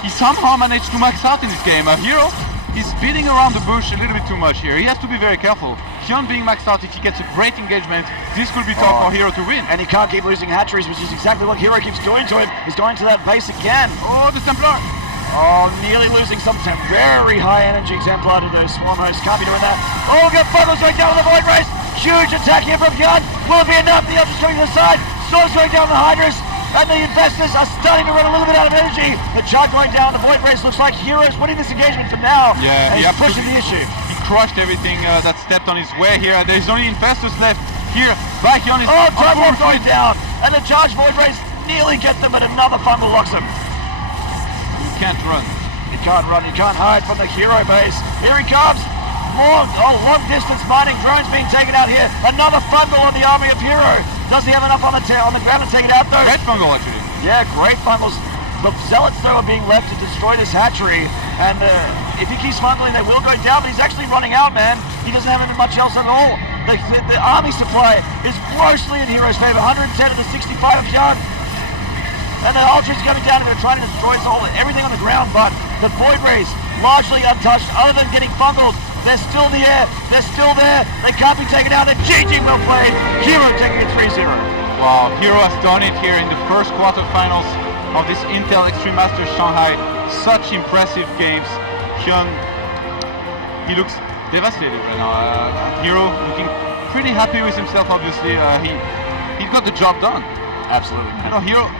he somehow managed to max out in this game. HerO, he's beating around the bush a little bit too much here. He has to be very careful. HyuN being maxed out, if he gets a great engagement, this could be tough for HerO to win. And he can't keep losing hatcheries, which is exactly what HerO keeps doing to him. He's going to that base again. Oh, the Templar! Oh, nearly losing some very high energy exemplar to those Swarm hosts. Can't be doing that. Oh, got Fuggles going down with the Void Race. Huge attack here from HyuN. Will it be enough? The Ultras coming to the side. Storms going down the Hydras. And the Infestors are starting to run a little bit out of energy. The Charge going down. The Void Race looks like HerO's winning this engagement for now. Yeah, and he's pushing the issue. He crushed everything that stepped on his way here. There's only Infestors left here. By HyuN is Time Warp going down. And the Charge Void Race nearly get them, but another Fungal locks them. You can't run. You can't run, you can't hide from the HerO base. Here he comes. More long distance mining drones being taken out here. Another Fungal on the army of HerO. Does he have enough on the ground to take it out though? Great Fungal actually. Yeah, great Fungals. The Zealots though are being left to destroy this hatchery. And if he keeps fungling, they will go down, but he's actually running out, man. He doesn't have much else at all. The army supply is grossly in HerO's favor. 110 to the 65 of HyuN. And the Ultras coming down and they're trying to destroy everything on the ground, but the Void Rays largely untouched, other than getting fungled. They're still in the air, they're still there, they can't be taken out, and GG well played. HerO taking it 3-0. Wow, HerO has done it here in the first quarterfinals of this Intel Extreme Masters Shanghai. Such impressive games. HyuN, he looks devastated right now. HerO looking pretty happy with himself, obviously. He got the job done. Absolutely. You know, HerO,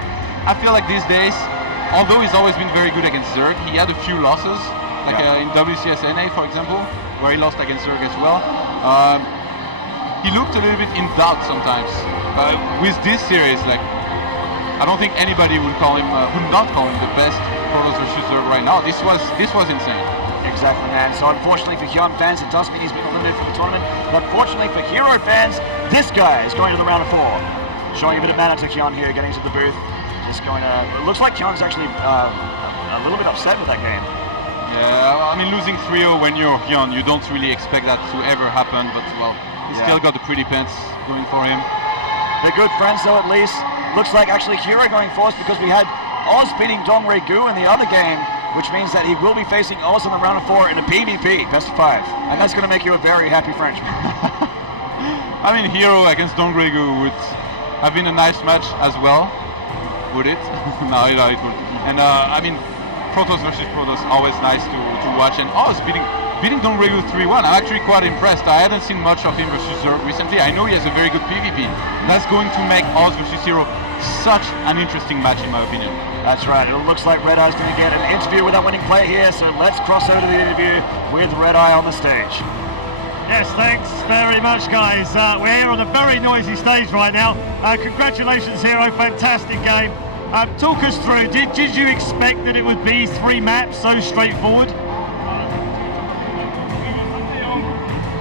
I feel like these days, although he's always been very good against Zerg, he had a few losses, like in WCSNA, for example, where he lost against Zerg as well. He looked a little bit in doubt sometimes. With this series, like, I don't think anybody would not call him the best Protoss versus Zerg right now. This was insane. Exactly, man. So unfortunately for HyuN fans, it does mean he's been eliminated from the tournament. But fortunately for HerO fans, this guy is going to the round of 4. Showing a bit of mana to HyuN here, getting to the booth. Just going to... It looks like HyuN's actually a little bit upset with that game. Yeah, I mean, losing 3-0 when you're HyuN, you don't really expect that to ever happen, but, well, he's still got the pretty pants going for him. They're good friends, though, at least. Looks like actually HerO going first because we had Oz beating Dong Regu in the other game, which means that he will be facing Oz in the round of 4 in a PvP, best of 5. And that's going to make you a very happy Frenchman. I mean, HerO against Dong Regu would have been a nice match as well, would it? No, it would. And I mean, Protoss versus Protoss, always nice to watch. And Oz beating Don Regu 3-1. I'm actually quite impressed. I hadn't seen much of him versus Zerg recently. I know he has a very good PvP. That's going to make Oz versus HerO such an interesting match in my opinion. That's right. It looks like Red Eye's going to get an interview with that winning player here. So let's cross over to the interview with Red Eye on the stage. Yes, thanks very much, guys. We're here on a very noisy stage right now. Congratulations, HerO. Fantastic game. Talk us through. Did you expect that it would be 3 maps so straightforward?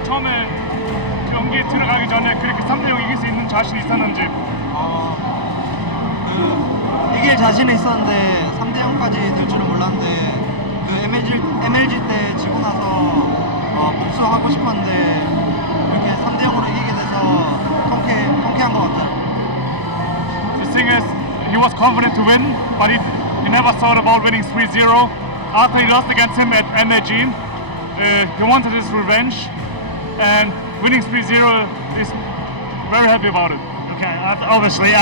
처음에 경기에 들어가기 전에 그렇게 3대0 이길 수 있는 자신이 있었는지 이길 자신이 있었는데 3대0까지 될 줄은 몰랐는데 그 MLG 때 지고 나서 복수하고 싶었는데 이렇게 3대0으로 이기게 돼서 통쾌한 것 같아요. The thing is, he was confident to win, but he never thought about winning 3-0. After he lost against him at MLG, he wanted his revenge, and winning 3-0 is very happy about it. Okay, obviously,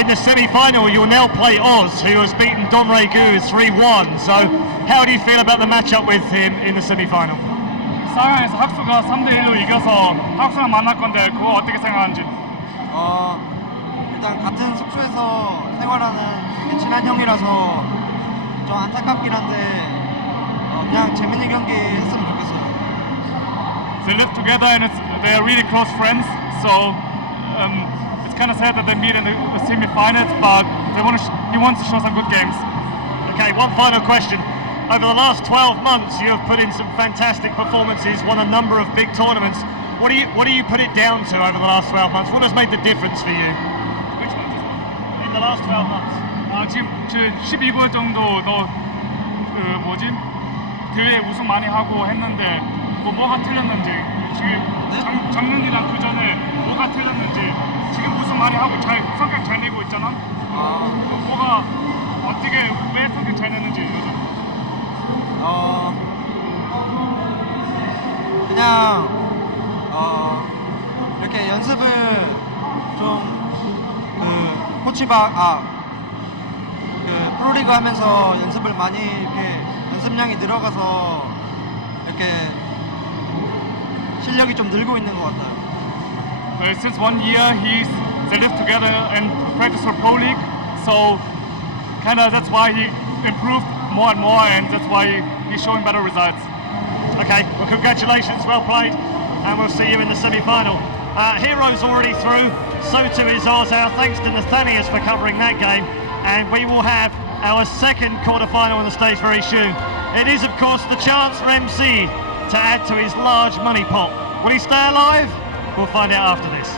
in the semi-final you'll now play Oz, who has beaten Don Regu 3-1. So, how do you feel about the matchup with him in the semi-final? 상황에서 학수가 3대1로 이겨서 학수랑 만날 건데 그거 어떻게 생각하는지? 일단 같은 숙소에서 생활하는 친한 형이라서 좀 안타깝긴 한데 그냥 재밌는 경기 했으면 좋겠어요. They live together and they are really close friends, so it's kind of sad that they meet in the semi-finals, but he wants to show some good games. Okay, one final question. Over the last 12 months, you have put in some fantastic performances, won a number of big tournaments. What do you put it down to over the last 12 months? What has made the difference for you? Which one? In the last 12 months? 지금 12번 정도 대회 우승 많이 하고 했는데 뭐가 틀렸는지 지금 작년이랑 그 전에 뭐가 틀렸는지 지금 우승 많이 하고 성격 잘 내고 있잖아. 뭐가 어떻게 왜 성격 잘 내는지 요즘. 그냥 이렇게 연습을 좀 프로리그 하면서 연습을 많이 이렇게 연습량이 늘어가서 이렇게 실력이 좀 늘고 있는 것 같아요. Since 1 year they live together and practice for Pro League, so that's why he improved more and more, and that's why he's showing better results. Okay, well congratulations, well played, and we'll see you in the semi-final. HerO's already through, so too is Oz. Our thanks to Nathanias for covering that game, and we will have our second quarter-final on the stage very soon. It is of course the chance for MC to add to his large money pot. Will he stay alive? We'll find out after this.